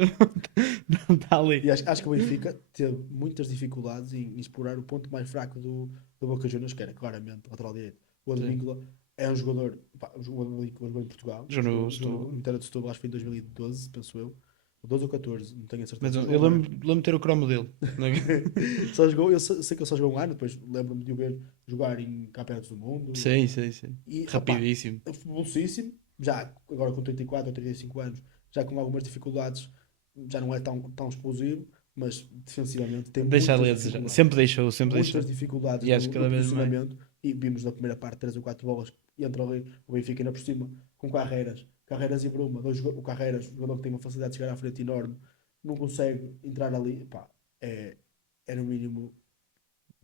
não está ali. E acho que o Benfica teve muitas dificuldades em explorar o ponto mais fraco do Boca Juniors, que era claramente o lateral direito. O Sim. Advíncula é um jogador, pá, jogou ali que jogou em Portugal, Jogou no jogou Setúbal. no Inteira de Setúbal, acho que foi em 2012, penso eu. Ou 12 ou 14, não tenho a Mas certeza. eu Jogou um ano. lembro de ter o cromo dele. Só jogou, eu sei que ele só jogou um ano, depois lembro-me de o ver jogar em campeonatos do mundo. Sim, sim, sim. E, opá, Rapidíssimo. velocíssimo, já agora com 34 ou 35 anos, já com algumas dificuldades, já não é tão explosivo, mas defensivamente tem Deixa ali muitas a desejar. dificuldades. Sempre deixou, sempre Muitas deixou. dificuldades E acho que no cada vez mais. posicionamento. E vimos na primeira parte 3 ou 4 bolas e entra ali o Benfica ainda por cima com Carreiras e Bruma. O Carreiras, um jogador que tem uma facilidade de chegar à frente enorme. não consegue entrar ali, pá, é no mínimo.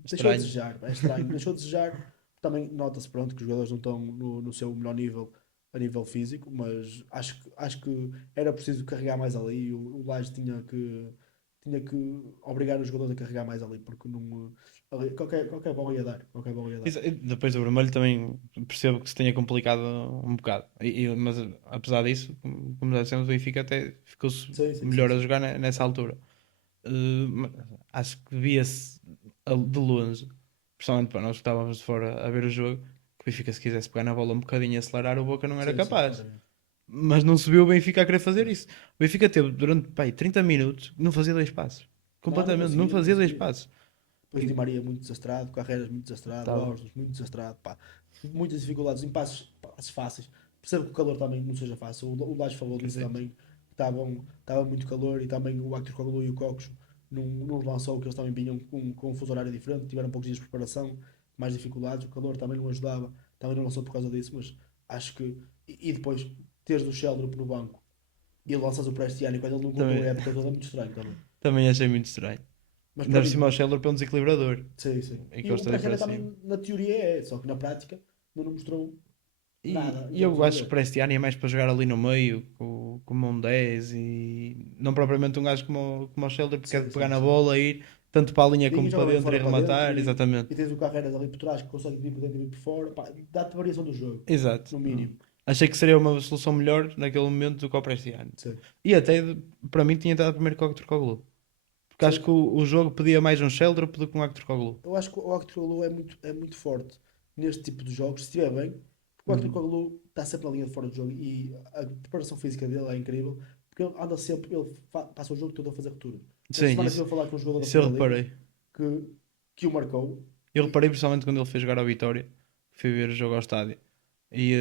Deixou a Estranho. desejar, é estranho, deixou a desejar. Também nota-se, pronto, que os jogadores não estão no seu melhor nível a nível físico, mas acho que era preciso carregar mais ali. O Lage tinha que obrigar os jogadores a carregar mais ali, porque não, ali, qualquer bola ia dar. Qualquer bola ia dar. E depois do vermelho também percebo que se tenha complicado um bocado. Mas apesar disso, como já dissemos, o Benfica até ficou-se Sim, sim, sim, melhor a sim. jogar nessa altura. Mas acho que via-se de longe, principalmente para nós que estávamos de fora a ver o jogo, que o Benfica, se quisesse pegar na bola um bocadinho e acelerar, o Boca não era Sim, sim, capaz. claramente. Mas não se viu o Benfica a querer fazer Pois. isso. O Benfica teve durante 30 minutos, não fazia dois passos. Não Completamente, não conseguia, não fazia dois conseguia. passos. Depois Di Maria muito desastrado, Carreiras muito desastrado, Estava. Borges muito desastrado, pá. Muitas dificuldades em passos fáceis. Percebo que o calor também não seja fácil. O Lage falou disso Acredito. também. Estava muito calor e também o Actor Koglu e o Cocos não os lançou, que eles também vinham com um fuso horário diferente, tiveram poucos dias de preparação, mais dificuldades. O calor também não ajudava, também não lançou por causa disso, mas acho que. E depois teres o Sheldrop no banco e lanças o Prestiani quando ele não contou a Também, época toda é muito estranho também. também achei muito estranho. Mas Ainda para por cima mim, o Scheller para um desequilibrador. sim, sim. E E o gosta de ir para Praxedes cima. também na teoria só que na prática não mostrou nada em E jogos eu a acho que valer. para este ano é mais para jogar ali no meio, como um 10 e não propriamente um gajo como o Scheller, porque é de Sim, pegar sim, na sim. bola, ir tanto para a linha Sim, como para joga bem dentro e fora para dentro rematar. Exatamente. e tens o Carreiras ali por trás que consegue vir por dentro e vir por fora. Pá, dá-te variação do jogo, Exato. no mínimo. Achei que seria uma solução melhor naquele momento do que o Prestiani. Sim, E até, para mim, tinha dado primeiro com o Actor. Porque acho que sim. o jogo pedia mais um Sheldrop do que um Actor. Eu acho que o Octoglu é muito forte neste tipo de jogos, se estiver bem, porque o Uhum. Octoglu está sempre na linha de fora do jogo e a preparação física dele é incrível, porque ele anda sempre, ele passa o jogo todo a fazer rupturas. Esta Sim, semana estive a falar com um jogador da isso eu Primeira Liga reparei. que, que o marcou Eu e reparei principalmente quando ele foi jogar ao Vitória, fui ver o jogo ao estádio e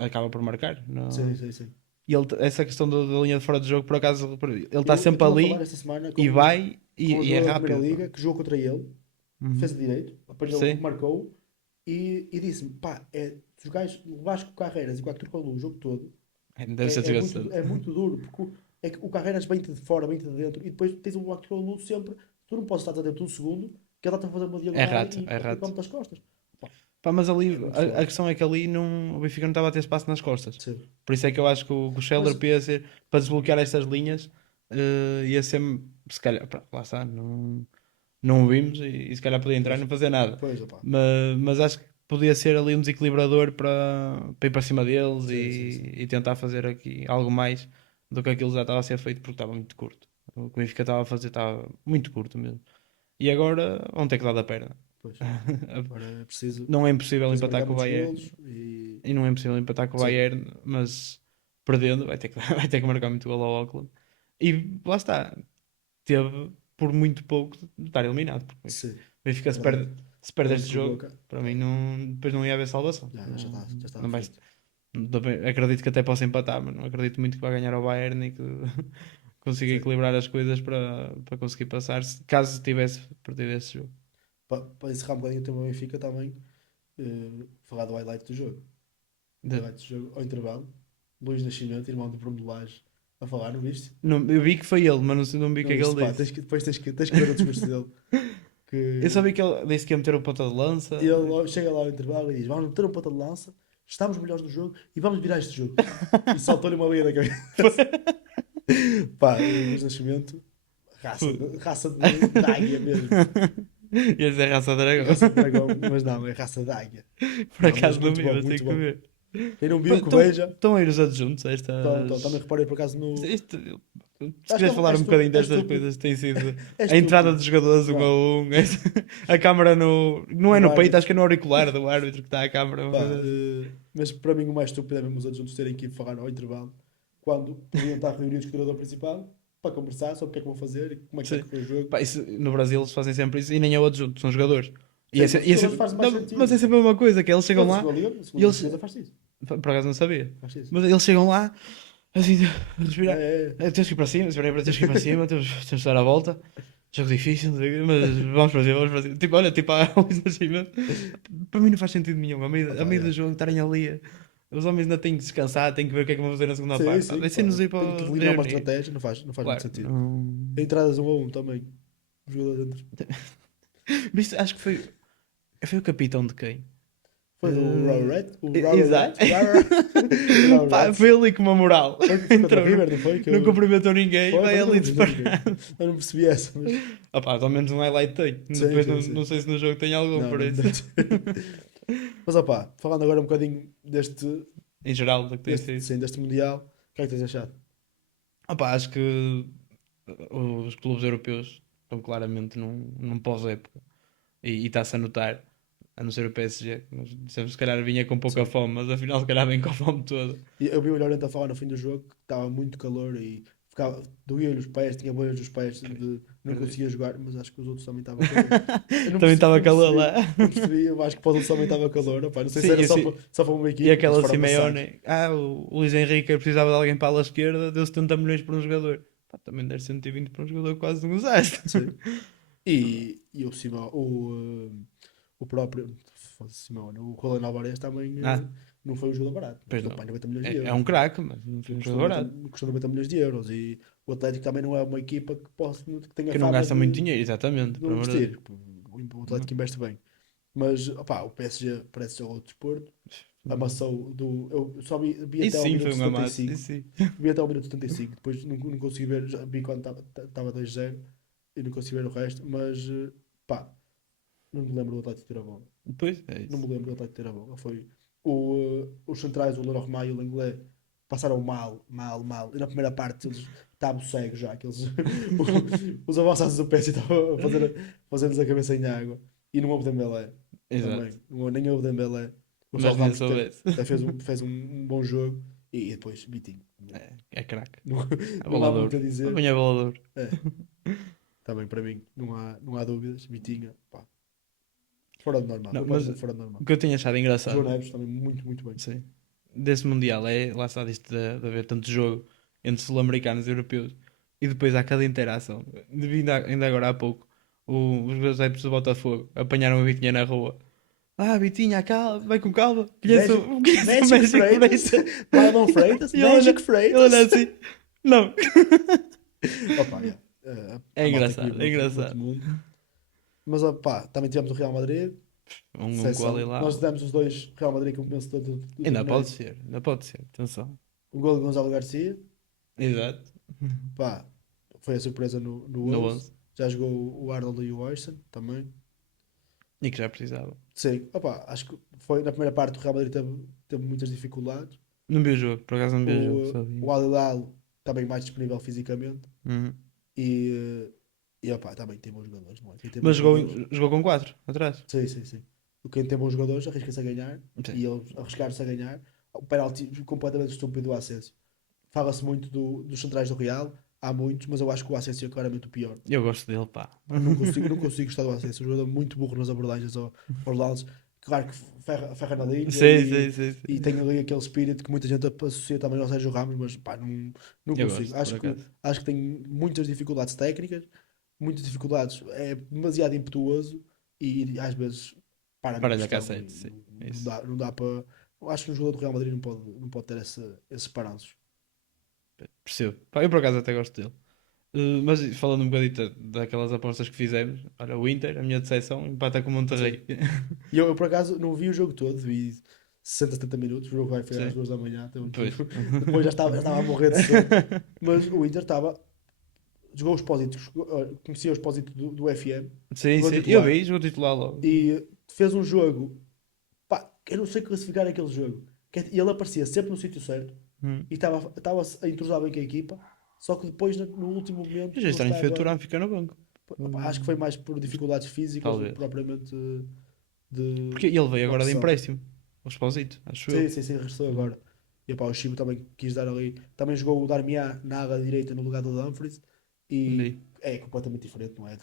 acaba por marcar. sim, sim, sim. E essa questão da linha de fora do jogo, por acaso, reparei. Ele está Eu sempre estive a falar ali esta semana e vai com um e é jogador da Primeira rápido. Pá. Liga que jogou contra ele, Uhum. defesa de direito, apanhou, Sim, marcou e disse-me: pá, se os gajos levares com o Carreiras e com o Arthur Paulo o jogo todo, deve ser desgastante. é muito duro, porque é que o Carreiras vem-te de fora, vem-te de dentro, e depois tens o Arthur Paulo sempre, tu não podes estar dentro de um segundo, que ele está a fazer uma É diagonal rato, e é rato. come-te as costas. Pá, Pá, mas ali é muito a forte. questão é que ali não, o Benfica não estava a ter espaço nas costas. Sim. Por isso é que eu acho que o Mas, Scheller ia ser para desbloquear estas linhas, ia ser se calhar, pá, lá está, não o vimos e se calhar podia entrar e pois, não fazer nada. pois, opá. Mas acho que podia ser ali um desequilibrador para ir para cima deles Sim, sim, sim. e tentar fazer aqui algo mais do que aquilo já estava a ser feito porque estava muito curto. O que o Benfica estava a fazer estava muito curto mesmo. E agora vão ter que dar da perna. Pois. Agora é Não é impossível preciso empatar marcar com o muitos Bayern. golos e. E não é impossível empatar com o Sim, Bayern, mas perdendo vai ter que, vai ter que marcar muito gol ao Auckland. E lá está, teve por muito pouco de estar eliminado. Porque sim. o Benfica É verdade. se perde Perdendo este com o jogo, Boca. para mim não, depois não ia haver salvação. Já estava Não vai, feito. acredito que até possa empatar, mas não acredito muito que vai ganhar ao Bayern e que consiga Sim. equilibrar as coisas para conseguir passar, caso tivesse perdido esse jogo. Para encerrar um bocadinho o tema do Benfica também, falar do highlight do jogo. O De- highlight do jogo, ao intervalo, Luís Nascimento, irmão do Bruno Lage, a falar, não viste? Não, eu vi que foi ele, mas não vi o que Não é que viste, ele pá, disse. depois tens que ver o discurso dele. Eu só Que vi que ele disse que ia meter o ponta de lança. chega lá ao intervalo e diz: vamos meter um ponta de lança, estamos melhores no jogo e vamos virar este jogo. E saltou-lhe uma linha da cabeça. Pá, o Luís Nascimento, raça de águia mesmo. Ia dizer raça dragão. Raça de dragão, mas não, é raça de águia. Por Não, mas acaso não muito vi, bom, mas tenho muito que bom. ver. Quem não Pá, viu, que veja. estão a ir os adjuntos a Então, também estas. reparei por acaso no. Se Acho que quiseres falar és, um tu, bocadinho és destas estúpido. coisas, tem sido É a entrada estúpido. dos jogadores um a Pá, um, a câmara no. Não é o no peito, árbitro. acho que é no auricular do árbitro que está a câmara, uma Pá, coisa assim. mas para mim o mais estúpido é mesmo os adjuntos terem que ir falar ao intervalo quando podiam estar reunidos com o treinador principal para conversar sobre o que é que vão fazer e como é que vai Sim. correr o jogo. Pá, no Brasil eles fazem sempre isso e nem é o adjunto, são jogadores. Sim, mas os jogadores faz mais Não, mas é sentido. sempre a mesma coisa, que eles chegam Mas a lá segunda liga, a e segunda eles. portuguesa faz isso. Por acaso não sabia. Faz isso. Mas eles chegam lá, assim, a respirar. É, Temos que ir para cima, temos que ir para cima, temos de dar a volta. Jogo difícil, não sei o quê, mas vamos para cima, vamos para cima. Tipo, olha, tipo, há um exagero. Para mim não faz sentido nenhum. A meio Opa, do é. jogo estarem ali. Os homens ainda têm que descansar, têm que ver o que é que vão fazer na segunda Sim, parte. sim, Deixem-nos claro. ir para Tem que delinear uma reunir. estratégia, não faz muito Claro, sentido. não... Entradas 1-1 também. Os jogadores dentro. Viste, acho que foi o capitão de quem? Foi do Rarret? O Exato. Rarret? Pá, Rarret. foi ali com uma moral. Foi contra o Entrou, River, não foi? não cumprimentou ninguém, Foi, vai nunca ali cumprimentou ninguém. disparado. Eu não percebi essa, mas. Opá, ao menos um highlight tem. Sim, Depois sim, não sim. sei se no jogo tem algum, Não, por não isso. deve ter. Mas opá, falando agora um bocadinho deste, Em geral, do que tem deste, sido. sim, deste Mundial, o que é que tens achado? Opá, acho que os clubes europeus estão claramente num pós-época. E está-se a notar, a não ser o PSG, que nós dissemos que se calhar vinha com pouca Sim. fome, mas afinal se calhar vem com a fome toda. E eu vi o Llorente a falar no fim do jogo que estava muito calor e doía-lhe os pés, tinha bolhas nos pés, não Acredito. conseguia jogar, mas acho que os outros também estavam calor. Eu não Também percebi, estava não calor percebi, lá. não percebi, eu acho que para os outros também estava calor. Opá, não sei se Sim, era e, assim, só para uma e equipa, mas aquela foram massacres. Simeone, o Luís Henrique precisava de alguém para a ala esquerda, deu 70 milhões para um jogador. Pá, também der 120 para um jogador, quase não usaste. Sim. E o Simão, o próprio Simão, o Roland Alvarez também Ah, não foi um jogador barato. pois Custou não. para 90 milhões de É euros. um craque, mas não foi um Custou jogador 90, barato. custou 90 milhões de euros. E o Atlético também não é uma equipa que tenha Que não fama gasta muito de dinheiro, exatamente, não por amor de investir. Deus. O Não. Atlético investe bem. Mas opá, o PSG parece ser outro desporto. Amassou do. Eu só vi E até ao sim, foi minuto um amasso. E 75. sim. Vi até ao minuto 75. Depois não consegui ver. Já vi quando estava 2-0 e não consegui ver o resto. Mas pá, não me lembro do Atlético ter a bola. Depois, é Não me isso. lembro do Atlético ter a bola. Foi os centrais, o Leroy e o Lenglet, passaram mal, mal, mal. E na primeira parte eles estavam cegos já. Que eles, os avançados do PSG estavam a fazer-lhes a cabeça em água. E não houve Dembélé Exato. também. Nem houve Dembélé. O Mas Gonçalo nem Ramos soubesse. até fez um bom jogo. E depois, Vitinho. É craque. Não, A não há bola de muito a ouro. dizer. Apanha a bola de ouro. É, também para mim, não há dúvidas. Vitinho, pá, fora de normal. Não, mas Completamente fora de normal. o que eu tenho achado João engraçado, Neves também muito, muito bem. sim, desse Mundial é, lá está disto de haver tanto jogo entre sul-americanos e europeus e depois há cada interação. Ainda agora há pouco, os meus adeptos do Botafogo apanharam a Vitinha na rua. Ah, Vitinha, calma, vai com calma. Conheço, Magic, conheço o Magic Magic Freitas, Freitas. Marlon Freitas, E ele Magic olha Freitas. assim. Não. Opa, yeah. É A malta que vive engraçado, é no outro engraçado. mundo. Mas opá, também tivemos o Real Madrid, Com o seleção. Nós Al-Hilal. demos os dois Real Madrid como vencedor do Ainda pode torneio. ser, ainda pode ser. Atenção. O gol de Gonzalo Garcia, Exato. pá, foi a surpresa no No 11. 11. Já jogou o Arnold e o Oyston também. E que já precisava. Sim, opá, acho que foi na primeira parte o Real Madrid teve muitas dificuldades. Não vi o jogo, por acaso não vi o jogo, O, só vi. o Al-Hilal também mais disponível fisicamente. Uhum. E opá, também tem bons jogadores, não é? Quem tem bons Mas jogou, jogadores. jogou com 4 atrás. Sim, sim, sim. Quem tem bons jogadores arrisca-se a ganhar Sim. e eles arriscaram-se a ganhar. O penalti completamente estúpido do Asensio. Fala-se muito dos centrais do Real, há muitos, mas eu acho que o Asensio é claramente o pior. Eu gosto dele, pá. Não consigo gostar do Asensio. Um jogador muito burro nas abordagens aos lados. Claro que ferra na linha Sei, e, sei, sei, e sei. tem ali aquele espírito que muita gente associa também ao Sérgio Ramos, mas pá, não Eu consigo. gosto, por acaso. Acho que tem muitas dificuldades técnicas, muitas dificuldades, é demasiado impetuoso e às vezes para no Para-lhe a questão cassete, sim. e É não isso. dá, não dá para. Eu acho que um jogador do Real Madrid não pode ter esses paranços. Percebo. Pá, eu por acaso até gosto dele. Mas falando um bocadinho daquelas apostas que fizemos, olha, o Inter, a minha decepção, empata com o Sim. Monterrey. E eu por acaso não vi o jogo todo, vi 60, 70 minutos, o jogo foi às Sim, 2 da manhã, então pois. depois já estava a morrer de sono, mas o Inter jogou os Pósitos, conhecia os Pósitos do FM, Sim, jogou sim. Eu titular vi, jogou titular logo. e fez um jogo, pá, eu não sei classificar aquele jogo, e ele aparecia sempre no sítio certo Hum. e estava a entrosar bem com a equipa, só que depois no último momento Mas é não estranho, foi o estava, Thuram ficar no banco. pá, acho que foi mais por dificuldades físicas do que Talvez. propriamente de, Porque ele veio de agora de opção. empréstimo. O Esposito, acho Sim, eu. sim, sim, restou Hum. agora. E pá, o Chibo também quis dar ali. Também jogou o Darmian na ala direita no lugar do Dumfries e Vi. é completamente diferente, não é?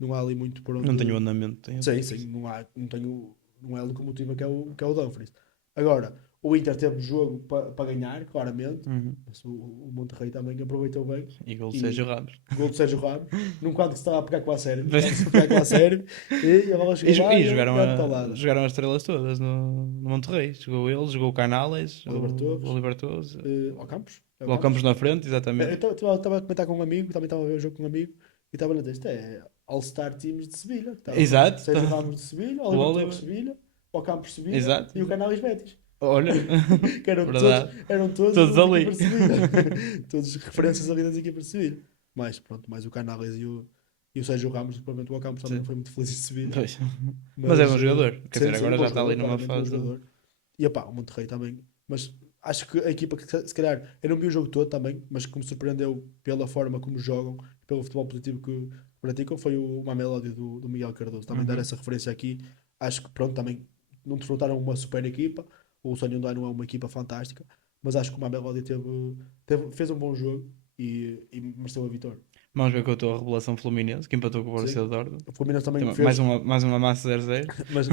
Não há ali muito por Não tenho onde. andamento, tem o Sim, sim, Dumfries. não é a locomotiva que é o Dumfries. Agora, O Inter teve jogo para ganhar, claramente. Uhum. Mas o Monterrey também aproveitou bem. E gol de E Sérgio Ramos. gol de Sérgio Ramos. Num quadro que se estava a pegar com a sério. Mas- Estava-se a pegar com a sério. E a bola E, chegou lá e ele jogaram, deu a talada. jogaram as estrelas todas no Monterrey. Jogou ele, jogou o Canales, Oliver o Torres. Oliver Torres, Ao Campos. É o o Campos na frente, Eu exatamente. estava a comentar com um amigo, também estava a ver o jogo com um amigo. E estava a dizer, isto é All-Star Teams de Sevilha. Estava Exato. Sérgio Ramos de Sevilha, O Oliver Torres Oliver. de Sevilha, ao Campos de Sevilha Exato. e o Canales Betis. Olha, Que verdade. eram todos Todos das ali. equipas de Sevilha. Todas referências ali das equipas de Sevilha. Mais, pronto, mais o Canales e o Sérgio Ramos, provavelmente o Ocampos também Sim. não foi muito feliz em Sevilha. Pois. Mas é bom jogador. Quer Sim, dizer, sim, agora bom já está ali jogador, numa claramente bom fase. jogador. E opá, o Monterrey também. Mas acho que a equipa que se calhar, eu não vi o jogo todo também, mas que me surpreendeu pela forma como jogam, pelo futebol positivo que praticam, foi o Mamelodi do Miguel Cardoso. Também dar Uhum. essa referência aqui. Acho que pronto, também não defrontaram uma super equipa. O Sonhondai não é uma equipa fantástica, mas acho que o Mamelodi fez um bom jogo e mereceu a vitória. Vamos ver com a tua revelação Fluminense, que empatou com o Borussia Sim. Dortmund. O Fluminense Tem também mais fez, uma massa 0-0. mas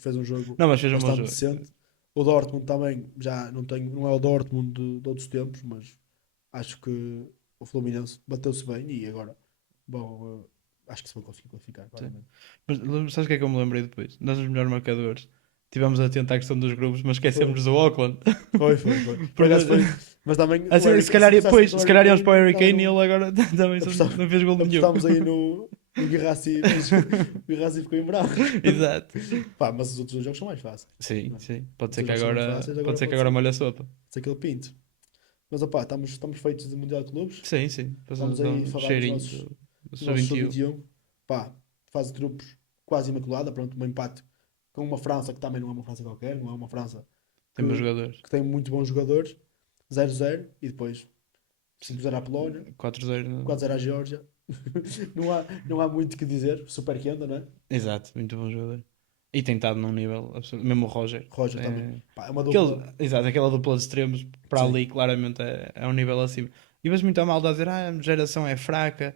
fez um jogo Não, mas fez um bom bastante jogo. decente. O Dortmund também já não é o Dortmund de outros tempos, mas acho que o Fluminense bateu-se bem e agora bom, acho que se vai conseguir qualificar, Sim. claramente. Mas sabes o que é que eu me lembrei depois? Nós, os melhores marcadores, tivemos atento à questão dos grupos, mas Foi, esquecemos do Auckland. foi. Por Porque, acaso foi, mas também o assim, Harry, se calhar, se começasse depois, o se Harry calhar íamos para o Kane, Harry também Kane e não ele agora também apostamos, não fez gol nenhum. apostámos aí no Guirassi, mas o Guirassi ficou em branco. Exato. Pá, mas os outros dois jogos são mais fáceis. Sim, Não é? sim. Os outros jogos são mais fáceis, Pode agora ser que pode agora ser, molhe a sopa. pode ser que ele pinte. Mas opá, estamos feitos de Mundial de Clubes. Sim, sim. Vamos Dá aí um falar dos cheirinho do nossos sub-21. sub-21. Pá, fase de grupos quase imaculada. Pronto, um empate com uma França que também não é uma França qualquer, não é uma França Tem bons que, jogadores. que tem muito bons jogadores. 0-0 e depois 5-0 à Polónia, 4-0. 4-0 à Geórgia. não há muito o que dizer. Super Kenda, não é? Exato, muito bom jogador. E tem estado num nível absurdo. Mesmo o Roger. Roger também. Pá, é uma Aquele, dupla. exato, aquela dupla de extremos para Sim, ali claramente é um nível acima. E vejo muita malta a dizer, a geração é fraca.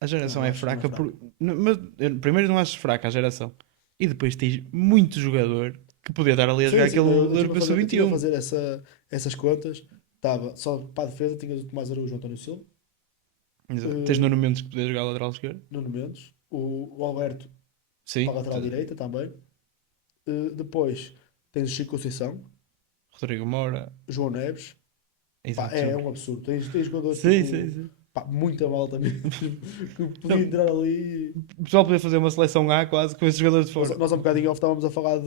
A geração não, é acho que não é fraca. fraco. Mas, primeiro não acho fraca a geração. E depois tens muito jogador que podia estar ali a jogar Sim, sim, aquele eu estive a Europeu fazer, eu tive a Sub-21. fazer essas contas. Estava só para a defesa, tinhas o Tomás Araújo, o António Silva, Exato. Tens eh, Nuno Mendes que podia jogar lateral esquerdo. Nuno Mendes, o Alberto para a Sim. lateral direita também. Depois tens o Chico Conceição, Rodrigo Moura. João Neves. Pá, Exato. é um absurdo. Tens jogadores Sim, tipo, sim, sim. pá, muita malta mesmo, que podia Não, entrar ali. o pessoal podia fazer uma seleção A quase com esses jogadores de Nós, fora. nós há um bocadinho off estávamos a falar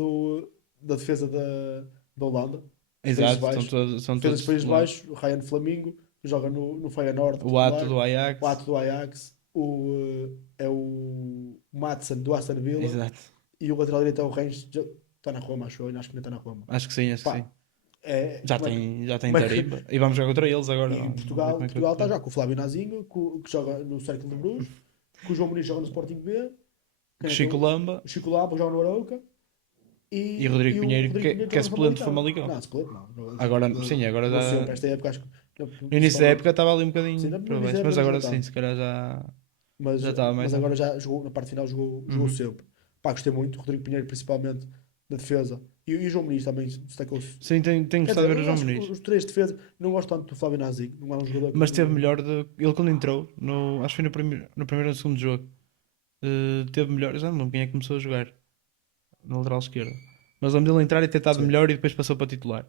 da defesa da Holanda, dos Países Exato, Baixos. são Defesa dos todos Países titulares. Baixos, o Ryan Flamingo, que joga no Feyenoord O Ato titular, do o Ajax. Ato do Ajax, é o Madsen do Aston Villa Exato. e o lateral direito é o Reims, está na Roma, acho eu, acho que ainda está na Roma. Acho que sim, acho que sim. Pá, Já tem como é que, tarimba. E vamos jogar contra eles agora. e Vamos ver Portugal, como é que vai Portugal está correr. já com o Flávio Nazinho, que joga no Cercle de Bruges, que o João Muniz joga no Sporting B, quem é que é Chico Lamba o Chico Lapa joga no Arauca e Rodrigo e o Pinheiro, Rodrigo Pinheiro que é joga no suplente do Famalicão. Famalicão. Não, split não. Agora, sim, agora Jogou sempre. já. Esta época, acho que. No início da Principalmente. época estava ali um Sim, bocadinho no para início da baixo, época mas não agora jogou sim, tanto. se calhar Mas, já estava mais mas em. agora já jogou, na parte final jogou Uhum. sempre. Pá, gostei muito. Rodrigo Pinheiro, principalmente, da defesa. E o João Muniz também destacou-se. Sim, tenho Quer gostado dizer, de ver o eu João acho que Muniz. os três de defesa. Não gosto tanto do Flávio Nazinho. Não é um jogador que Mas teve me. melhor de. Ele quando entrou, acho que foi no primeiro ou no segundo jogo. Teve melhor. Eu já não lembro quem é que começou a jogar na lateral esquerda. Mas lembro dele entrar e ter estado Sim. melhor e depois passou para titular.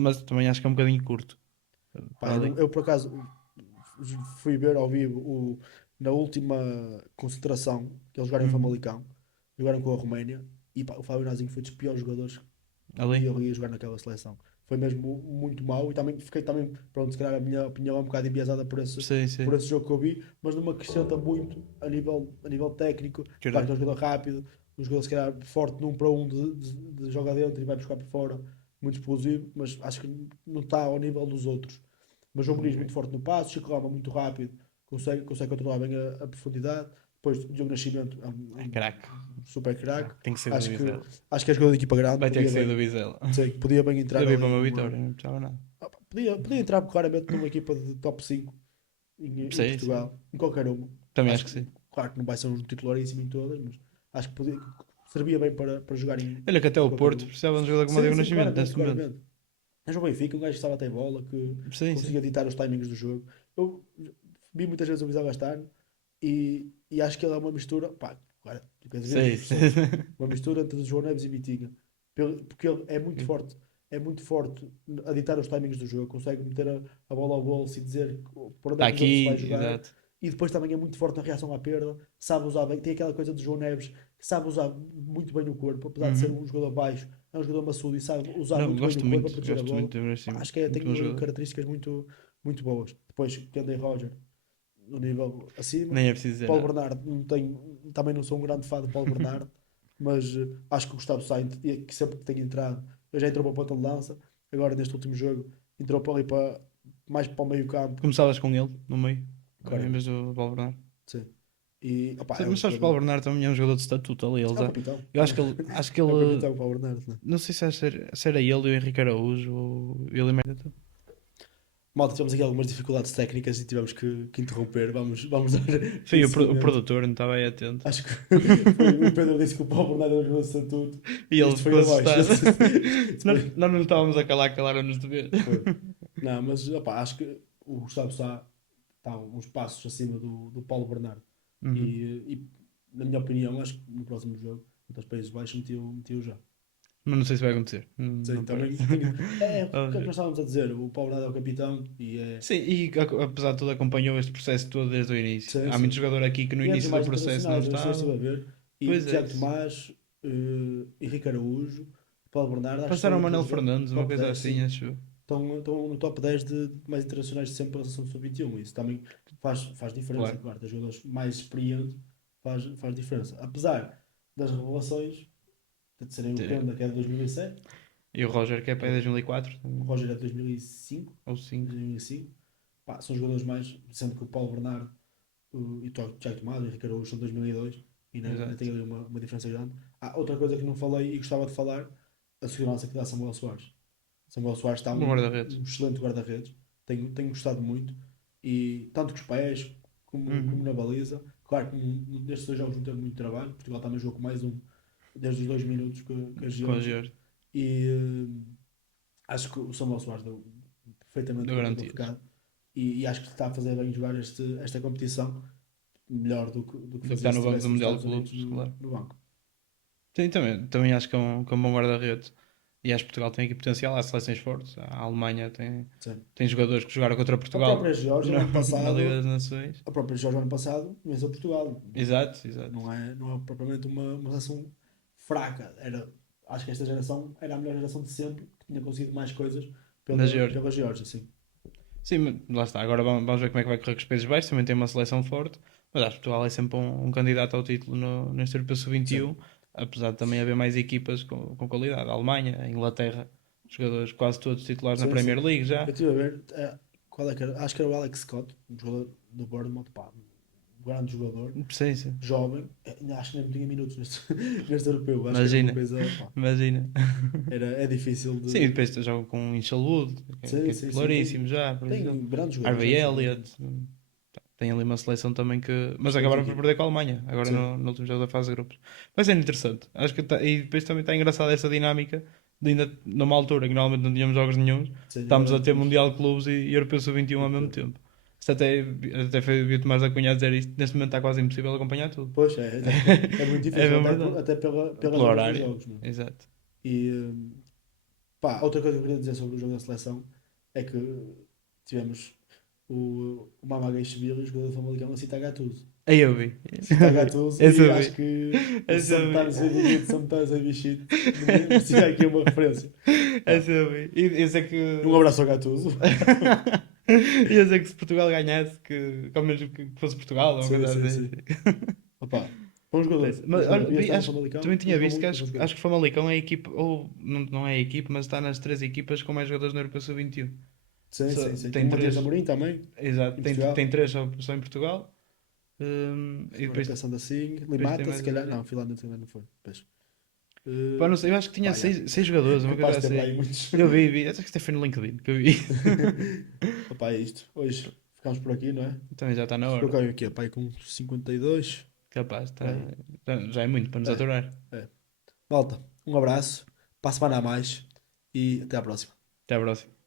Mas também acho que é um bocadinho curto. Pá, Para ali. eu, por acaso fui ver ao vivo na última concentração que eles jogaram em Uhum. Famalicão, jogaram com a Roménia e pá, o Fábio Nazinho foi dos piores jogadores que Ali. ele ia jogar naquela seleção. Foi mesmo muito mau e também fiquei também, pronto, se calhar a minha opinião é um bocado enviesada por esse, Sim, por sim. esse jogo que eu vi, mas não me acrescenta muito a nível técnico. Claro que é um Acredito. jogador rápido, um jogador se calhar forte num para um de joga dentro e vai buscar por fora, muito explosivo, mas acho que não está ao nível dos outros. Mas o Muniz muito forte no passo, Chico Rama muito rápido, consegue controlar bem a profundidade. Depois o Diogo Nascimento é um, É craque. super craque. Tem que ser do Acho que, Vizela. acho que é jogador de equipa grande, Vai ter que podia ser do bem, Vizela. sei, podia bem entrar Podia vir ali para uma numa. vitória, não precisava nada. Podia entrar claramente numa equipa de top 5 em Sim, sim. Portugal, em qualquer uma. Também Acho acho que que, sim. claro que não vai ser um titularíssimo em todas, mas acho que podia, servia bem para jogar em Olha que até o qualquer Porto um. precisava de um jogador como o Sim, Diego sim, Nascimento claramente, nesse momento. claramente. Mas o Benfica, um gajo que estava até bola, que Sim, sim. conseguia ditar os timings do jogo. Eu vi muitas vezes o Viseu Gastar e acho que ele é uma mistura, pá, agora, tu queres ver Sei. as pessoas, uma mistura entre João Neves e Vitinha. Porque ele é muito forte a ditar os timings do jogo, consegue meter a bola ao bolso e dizer por onde Está é que o jogo se vai aqui, jogar. exato. E depois também é muito forte na reação à perda, sabe usar bem, tem aquela coisa de João Neves que sabe usar muito bem o corpo, apesar de ser Uhum. um jogador baixo, é um jogador maçudo e sabe usar Não, muito bem o corpo a proteger a gosto muito bola. do Diego Pá, Nascimento. acho que Muito tem bom jogador. características muito, muito boas. Depois, Kenny Roger, no nível acima. Nem é preciso dizer Paulo nada. Bernardo, também não sou um grande fã de Paulo Bernardo, mas acho que o Gustavo Sainz, que sempre que tem entrado, ele já entrou para a ponta de lança, agora neste último jogo, entrou para ali mais para o meio campo, Começavas com ele no meio, em vez claramente. do Paulo Bernardo. Sim. E opá, é um Mas sabes que o Paulo jogador. Bernardo também é um jogador de estatuto ali. É o capitão. Eu acho que É o ele, capitão Paulo Bernardo, né? não sei se era ele e o Henrique Araújo ou ele e mais. Malta, tivemos aqui algumas dificuldades técnicas e tivemos que interromper. Vamos dar Foi o seguimento. produtor, não estava aí atento. Acho que o Pedro disse que o Paulo Bernardo era o jogador de estatuto. E ele Isto foi ficou abaixo. assustado. Isto Nós, foi. nós não estávamos a calar, calaram-nos de ver. Foi. Não, mas opá, acho que o Gustavo Sá está uns passos acima do Paulo Bernardo. Uhum. E, na minha opinião, acho que no próximo jogo, contra os Países Baixos, metiu já. Mas não sei se vai acontecer. Sim, Não também parece. é o que é Vamos que nós ver. estávamos a dizer. O Paulo Bernardo é o capitão e é. Sim, e apesar de tudo acompanhou este processo todo desde o início. Sim, Há muito sim. jogador aqui que no E é dos início do mais processo não internacionais, eu estive estava. a ver. E Pois é Tiago isso. Tomás, Henrique Araújo, Paulo Bernardo, acho que Passaram estão o entre Manuel os Fernandes, uma top coisa 10 assim, sim. acho eu. Estão no top 10 de mais internacionais de sempre pela seleção sub-21. Isso também faz diferença, Claro. claro. Ter jogadores mais experientes faz diferença. Apesar das revelações de serem o Sim. Penda, que é de 2007, E o Roger, que é para o 2004. Roger é de 2005, Ou 5. 2005. Pá, são jogadores mais, sendo que o Paulo Bernardo e o Tiago Tomás e o Henrique Araújo são de 2002 e ainda Exato. tem ali uma diferença grande. Outra coisa que não falei e gostava de falar, a segurança que dá Samuel Soares. Samuel Soares está Bom guarda-redes. um excelente guarda-redes, tenho gostado muito, e tanto com os pés como Uhum. na baliza. Claro que nestes dois jogos não teve muito trabalho, Portugal também jogou com mais um desde os 2 minutos que a Com a Geórgia, George. e acho que o Samuel Soares deu perfeitamente Deu conta do garantias. recado, e acho que está a fazer bem jogar esta competição melhor do que Do que fazia está se no banco estivesse do nos Mundial de Estados Unidos Clubes, claro. no banco. Sim, também acho que é um bom guarda-redes. E acho que Portugal tem aqui potencial. Há seleções fortes. A Alemanha Sim. tem jogadores que jogaram contra A própria Portugal Geórgia, no ano na Liga das passado, Nações. a própria Geórgia, no ano passado, venceu Portugal. Exato, exato. Não é propriamente uma seleção fraca. Acho que esta geração era a melhor geração de sempre, que tinha conseguido mais coisas Da Geórgia. pela Geórgia, sim. Sim, lá está. Agora vamos ver como é que vai correr com os Países Baixos. Também tem uma seleção forte. Mas acho que Portugal é sempre um candidato ao título neste Europeu Sim. Sub-21. Apesar de também haver mais equipas com qualidade. A Alemanha, a Inglaterra. Jogadores quase todos titulares na Sim, Premier sim. League Eu já. estive a ver, qual é que era? Acho que era o Alex Scott, um jogador do Bournemouth, pá, um grande jogador, Sim, sim. jovem, acho que nem tinha minutos neste europeu, acho que era uma Imagina. coisa, pá, Imagina. é difícil Sim, e de. depois jogam com o Inchalud, que Sim, é sim, sim, titularíssimo já, por exemplo. tem grandes jogadores, Harvey grandes jogadores. Elliott. Tem ali uma seleção também que. Mas Excelente acabaram por equipa. perder com a Alemanha, agora Sim, no último jogo da fase de grupos. Mas é interessante. Acho que e depois também está engraçada essa dinâmica de ainda numa altura que normalmente não tínhamos jogos nenhums, sim, estamos agora a ter temos Mundial de Clubes e Europeu Sub-21 ao muito mesmo tempo. tempo. Isto até foi o Tomás da Cunha a dizer isto. Neste momento está quase impossível acompanhar tudo. Pois é muito É difícil, mesmo verdade. até pelas Pelo horas dos horário. jogos, não é? Exato. E pá, outra coisa que eu queria dizer sobre o jogo da seleção é que tivemos o Mamagaishvili, o jogador do Famalicão, a citar Gattuso. Aí eu vi. Citar Gattuso, Esse e eu acho vi. que o Esse eu vi. sometimes we need it, sometimes we shit merecia aqui uma referência. Pá, Esse eu vi. E eu sei um que. abraço ao Gattuso. E eu sei que se Portugal ganhasse, que ao menos que fosse Portugal, ou uma Sim, coisa sim, assim. sim. Opa, bom jogador, bom Mas olha, jogador. Ia estar no Famalicão também e tinha jogou visto que muito, bom jogador. acho que o Famalicão é a equipa, ou não é a equipa, mas está nas três equipas com mais jogadores no Europeu Sub-21. Sim, sim, sim. Tem O Matias três, Amorim também, exato, em tem Portugal. três só em Portugal. E Agora depois, pensando assim, depois tem Limata, se mais calhar. ali. Não, Finlândia também não foi. Pois. Pá, não sei, eu acho que tinha Pá, já. seis jogadores, uma Capaz coisa de ter para aí assim. muitos. Eu vi, acho que isto foi no LinkedIn que eu vi. Opa, é isto. Hoje ficamos por aqui, não é? Também já está na Estou hora. cá aqui, pai, com 52. Capaz, Por aí. já é muito para nos É, aturar. é. Malta, um abraço, para a semana a mais e até à próxima. Até à próxima.